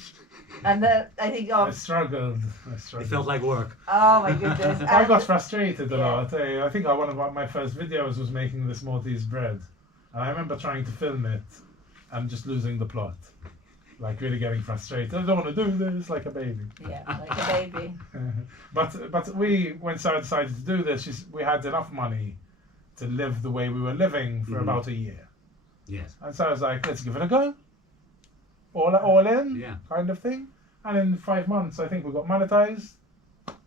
And I think, I struggled. It felt like work. oh my goodness. I got frustrated a Yeah. lot. I think one of my first videos was making this Maltese bread. And I remember trying to film it and just losing the plot. Like really getting frustrated. I don't want to do this like a baby. Yeah, like a baby. But when Sarah decided to do this, we had enough money to live the way we were living for Mhm. about a year. Yes. And so I was like, let's give it a go. All in, Yeah. kind of thing. And in 5 months, I think we got monetized.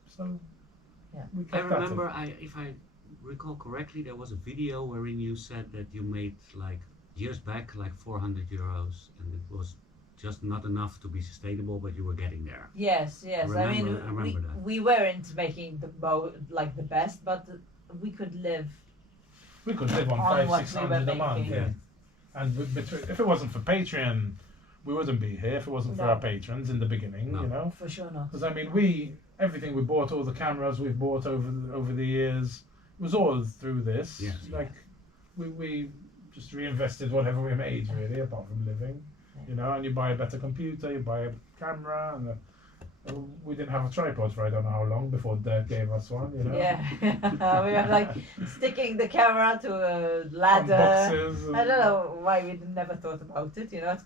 So Yeah. we I kept at it. remember, if I recall correctly, there was a video wherein you said that you made like years back like 400 euros, and it was just not enough to be sustainable, but you were getting there. Yes. I mean, I remember that. we weren't making the best, but we could live. We could live on On 500, what we 600 were a month. making. Yeah. And if it wasn't for Patreon, we wouldn't be here. If it wasn't for No. our patrons in the beginning, No. you know. For sure not. Because I mean, everything we bought, all the cameras we've bought over the years, was all through this. Yes. Like we just reinvested whatever we made, really, apart from living. You know, and you buy a better computer, you buy a camera, and we didn't have a tripod for I don't know how long before Dirk gave us one. You know. Yeah, we were like sticking the camera to a And ladder. boxes. I don't know why we never thought about it. You know, it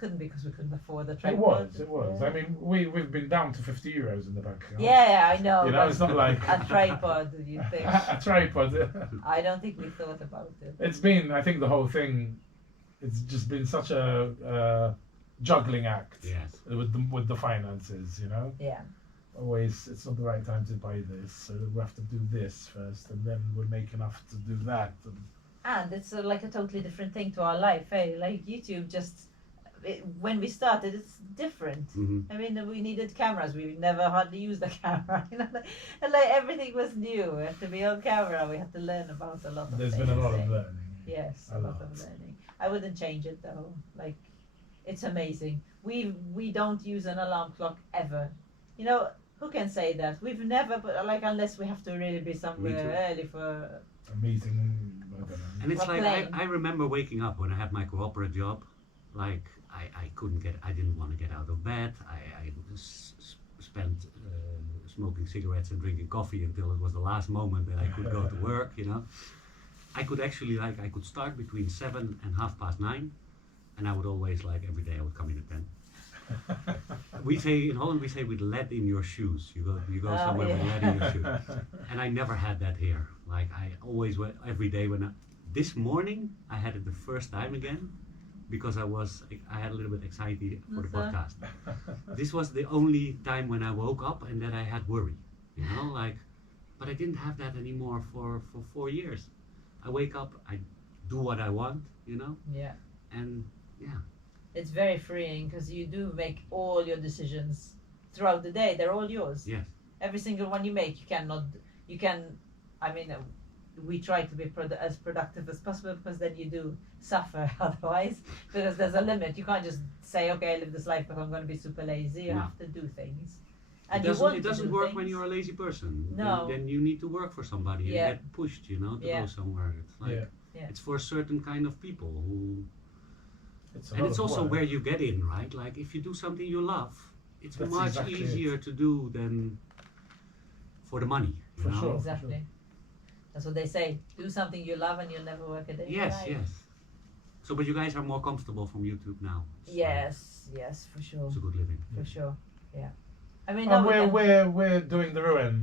couldn't be because we couldn't afford the tripod. It was. Yeah. I mean, we've been down to 50 euros in the bank account. Yeah, I know. You know, but it's not like a tripod. You think? a tripod. I don't think we thought about it. It's been, I think, the whole thing. It's just been such a juggling act Yes. with the finances. You know, Yeah. always it's not the right time to buy this, so we have to do this first, and then we'll make enough to do that. And it's like a totally different thing to our life, eh? Like YouTube, when we started, it's different. Hmm. I mean, we needed cameras. We never hardly used a camera. You know, and like everything was new. We had to be on camera. We had to learn about a lot of There's things. been a lot eh? of learning. Yes, A a lot lot. of learning. I wouldn't change it though. Like, it's amazing. We don't use an alarm clock ever. You know, who can say that? We've never, like, unless we have to really be somewhere early for. A meeting. I don't know. And it's We're like playing. I remember waking up when I had my corporate job. Like I didn't want to get out of bed. I spent smoking cigarettes and drinking coffee until it was the last moment that I could go to work. You know, I could actually I could start between 7 and 9:30, and I would always every day I would come in at 10. We say in Holland we'd let in your shoes. You go Oh, somewhere with yeah. let in your shoes, and I never had that here. Like I always went every day this morning I had it the first time again, because I had a little bit anxiety for the That's podcast. This was the only time when I woke up and that I had worry, you know, but I didn't have that anymore for 4 years. I wake up, I do what I want, you know, Yeah. and yeah. It's very freeing because you do make all your decisions throughout the day. They're all yours. Yes. Every single one you make, I mean, we try to be as productive as possible, because then you do suffer otherwise, because there's a limit. You can't just say, okay, I live this life, but I'm going to be super lazy. You No. have to do things. And It doesn't work when you're a lazy person. No. Then you need to work for somebody and Yeah. get pushed, you know, to Yeah. go somewhere. It's like Yeah. it's for a certain kind of people who. It's a And lot it's of also work. where you get in, right? Like if you do something you love, it's That's much exactly it. easier to do than for the money. You For know? sure. Exactly. That's what they say. Do something you love and you'll never work a day in your Yes, life. yes. So, but you guys are more comfortable from YouTube now. It's Yes, for sure. it's a good living. For sure. Yeah. I mean, And now we can, we're doing the ruin,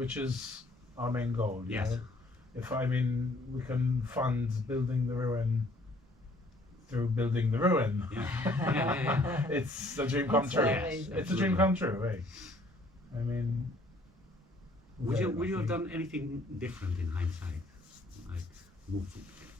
which is our main goal. you Yes. know? We can fund building the ruin through building the ruin. Yeah, yeah. It's a dream come It's true. amazing. It's a dream come true, eh? I mean, Would very you have lucky. done anything different in hindsight, like move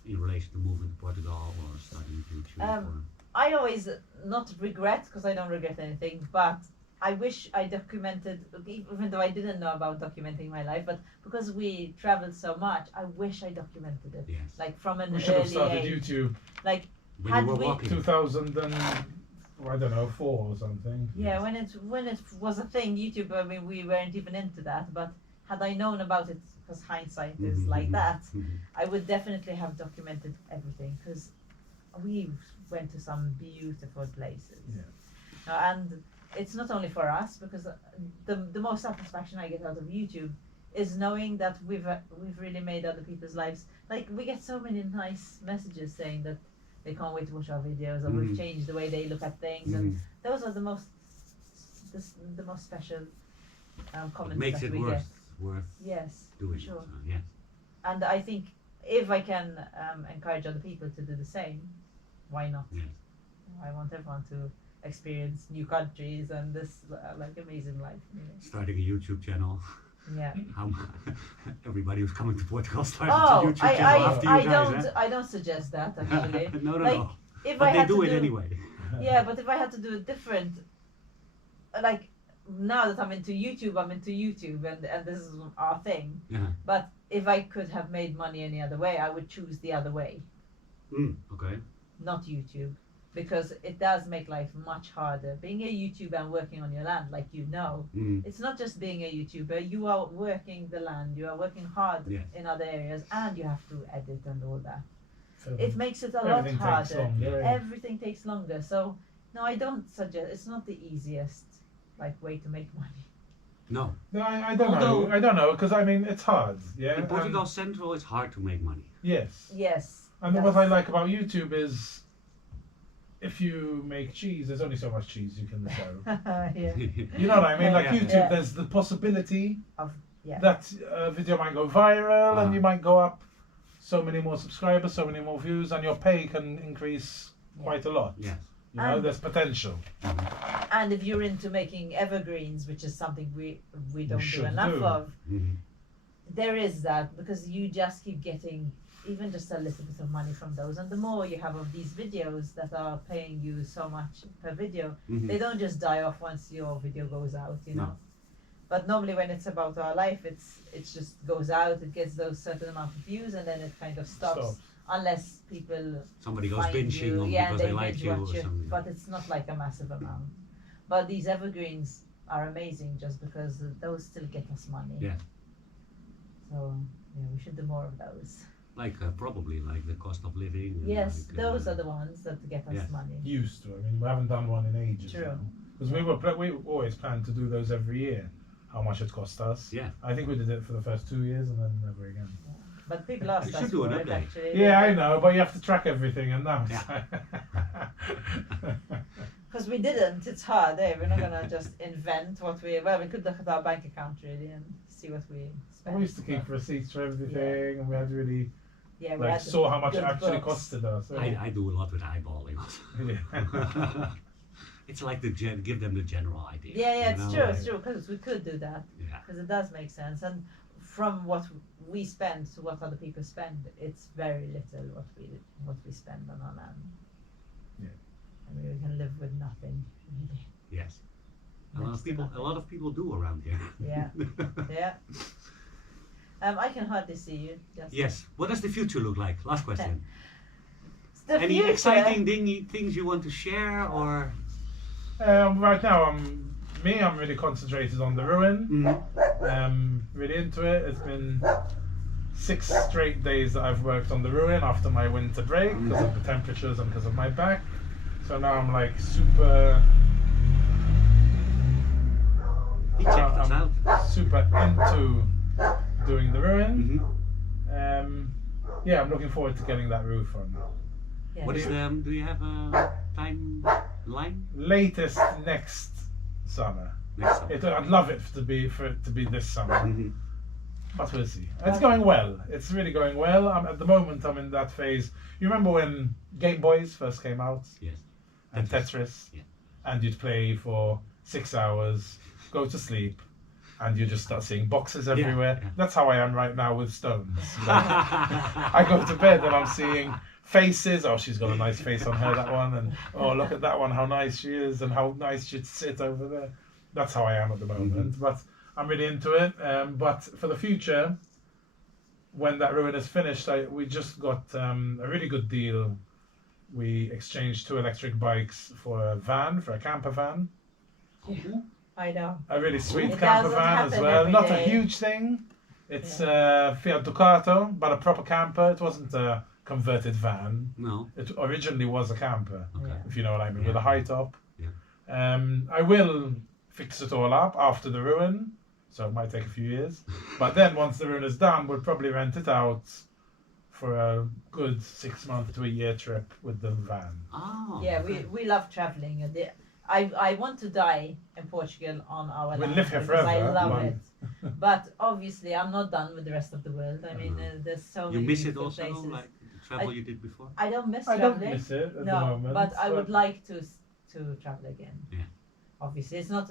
in relation to moving to Portugal or studying YouTube? I always not regret, because I don't regret anything, but I wish I documented, even though I didn't know about documenting my life, but because we traveled so much, I wish I documented it. Yes. Like from an We should have early started age. YouTube Like When had you were we- walking. 2000 and I don't know 4 or something. yeah, when it was a thing, YouTube. I mean, we weren't even into that. But had I known about it, because hindsight is like that, I would definitely have documented everything. Because we went to some beautiful places. Yeah. And it's not only for us, because the most satisfaction I get out of YouTube is knowing that we've really made other people's lives. Like we get so many nice messages saying that they can't wait to watch our videos, or we've changed the way they look at things, and those are the most special It comments makes that it we worth get. Yes, doing. sure. So, yes. And I think if I can encourage other people to do the same, why not? Yes. I want everyone to experience new countries and this like amazing life. Starting a YouTube channel. Yeah. Everybody who's coming to Portugal started Oh, a YouTube channel after you guys. I don't suggest that actually. No, like, no. If But I they had do to it anyway. Yeah, but if I had to do it different, like now that I'm into YouTube, and this is our thing. Yeah. But if I could have made money any other way, I would choose the other way, Okay. not YouTube, because it does make life much harder. Being a YouTuber and working on your land, like it's not just being a YouTuber. You are working the land. You are working hard Yes. in other areas, and you have to edit and all that. So It makes it a lot everything takes harder. longer. Everything takes longer. So no, I don't suggest. It's not the easiest way to make money. No. No, I don't Although- know. I don't know because I mean it's hard. Yeah. In Portugal Central, it's hard to make money. Yes. Yes. And what I like about YouTube is if you make cheese, there's only so much cheese you can sell. Yeah. You know what I mean? Like Yeah. YouTube, Yeah. there's the possibility Yeah. that a video might go viral and Ah. you might go up so many more subscribers, so many more views, and your pay can increase quite a lot. Yes. You know, And- there's potential. And if you're into making evergreens, which is something we don't do should enough do. of, Mhm. there is that, because you just keep getting even just a little bit of money from those, and the more you have of these videos that are paying you so much per video, Mhm. they don't just die off once your video goes out, you know. No. But normally when it's about our life, it just goes out, it gets those certain amount of views, and then it kind of stops. Unless people Somebody goes find binging you, on yeah, because and they like binge you or watch it, something. but it's not like a massive amount. But these evergreens are amazing just because those still get us money. Yeah. So yeah, we should do more of those. Like probably like the cost of living. and Yes, like, those are the ones that get us yes. money. Used to. I mean, we haven't done one in ages. True. Because we always planned to do those every year. How much it cost us. Yeah. I think we did it for the first 2 years and then never again. But people ask You us should do for an it update. actually. Yeah, I know, but you have to track everything and now. Because we didn't, it's hard, eh? We're not gonna just invent what we could look at our bank account really and see what we spent. We used to keep receipts for everything, and we had really Yeah, we had saw how much it good actually books. costed us. I do a lot with eyeballing also. Yeah. It's like give them the general idea. Yeah, you know, it's like- true, because we could do that. Yeah. Because it does make sense, and from what we spend to what other people spend, it's very little what we spend on our land. Yeah. I mean, we can live with nothing. Really. Yes. A Next to nothing. lot of people do around here. Yeah. Yeah. I can hardly see you. Just Yes. What does the future look like? Last question. The Any future. exciting things you want to share or? Right now, I'm really concentrated on the ruin. Mhm. Really into it. It's been 6 straight days that I've worked on the ruin after my winter break because of the temperatures and because of my back. So now I'm like super. He checked us out. Super into doing the ruin. Mhm. Yeah, I'm looking forward to getting that roof on. Yeah. What is do you have a timeline? Latest next summer. Next summer. I'd love it for it to be this summer, Mhm. but we'll see. It's going well. It's really going well. At the moment, I'm in that phase. You remember when Game Boys first came out? Yes. And Tetris? Yeah. And you'd play for 6 hours, go to sleep, and you just start seeing boxes everywhere. yeah. That's how I am right now with stones. I go to bed and I'm seeing faces. Oh, she's got a nice face on her, that one. And oh, look at that one, how nice she is, and how nice she'd sit over there. that's how I am at the moment. But I'm really into it. But for the future, when that ruin is finished, we just got a really good deal. We exchanged 2 electric bikes for a camper van. I know. A really sweet It camper doesn't van as happen well. every Not day. a huge thing. It's a Fiat Ducato, but a proper camper. It wasn't a converted van. No. It originally was a camper, Okay. if you know what I mean, Yeah. with a high top. Yeah. I will fix it all up after the ruin, so it might take a few years. But then once the ruin is done, we'll probably rent it out for a good 6 month to a year trip with the van. Oh. Yeah, okay. we love traveling. I want to die in Portugal on our We'll land live here because I forever, love but- it. But obviously, I'm not done with the rest of the world. I mean, there's so You many miss it beautiful also, places. like the travel you did before? I don't miss I don't traveling. miss it at the No, moment. but I would like to travel again. Yeah. Obviously, it's not.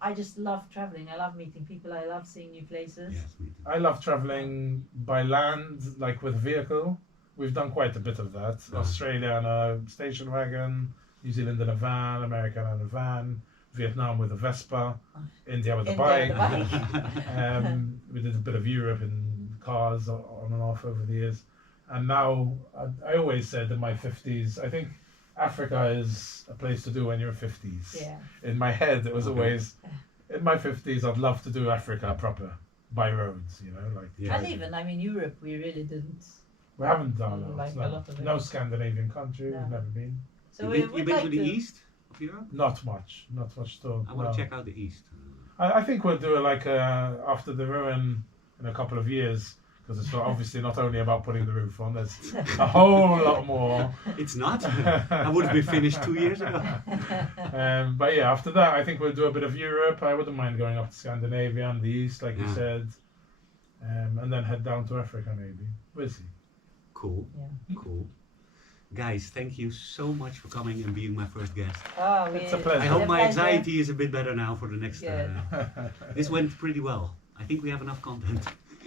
I just love traveling. I love meeting people. I love seeing new places. Yes, me too. I love traveling by land, like with a vehicle. We've done quite a bit of that. Oh. Australia in a station wagon, New Zealand in a van, America in a van, Vietnam with a Vespa, India with a India bike. with a bike. We did a bit of Europe in cars on and off over the years. And now, I always said in my 50s, I think Africa is a place to do when you're 50s. Yeah. In my head, it was Okay. always, in my 50s, I'd love to do Africa proper, by roads, you know, like. Yeah. And even, I mean, Europe, we really didn't. We haven't done Like no. a lot of it. No Scandinavian country, No. we've never been. So you we been, would you been like to the east of Europe? Not much at all. I want no. to check out the east. I think we'll do it like after the ruin in a couple of years, because it's obviously not only about putting the roof on, there's a whole lot more. It's not. I would have been finished 2 years ago. But yeah, after that, I think we'll do a bit of Europe. I wouldn't mind going up to Scandinavia and the east, like you Yeah. said, and then head down to Africa maybe. We'll see. Cool. Yeah. Cool. Guys, thank you so much for coming and being my first guest. Oh, It's a pleasure. I hope my pleasure. anxiety is a bit better now for the next. Good. This went pretty well. I think we have enough content.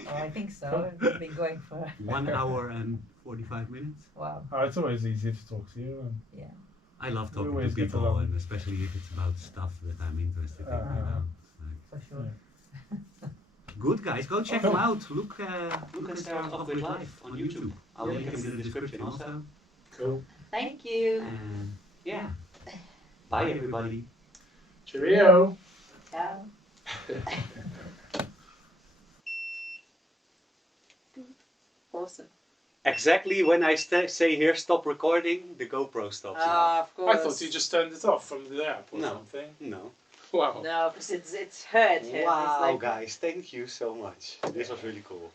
Oh, I think so. We've been going for 1 hour and 45 minutes. wow. It's always easy to talk to you. And Yeah. I love We talking to always get people, along. and especially if it's about stuff that I'm interested in. You know? Like, For sure. good guys, go check Cool. him out. Look at Sarah's Off With Life on YouTube. I'll link him in the description also. Cool. Thank you. And yeah, bye everybody. Cheerio. Ciao. Awesome. Exactly when I say here stop recording, the GoPro stops. Ah, of course. I thought you just turned it off from the app or No. something. No. Wow. No, because it's heard here. Wow, It's like, guys, thank you so much. This was really cool.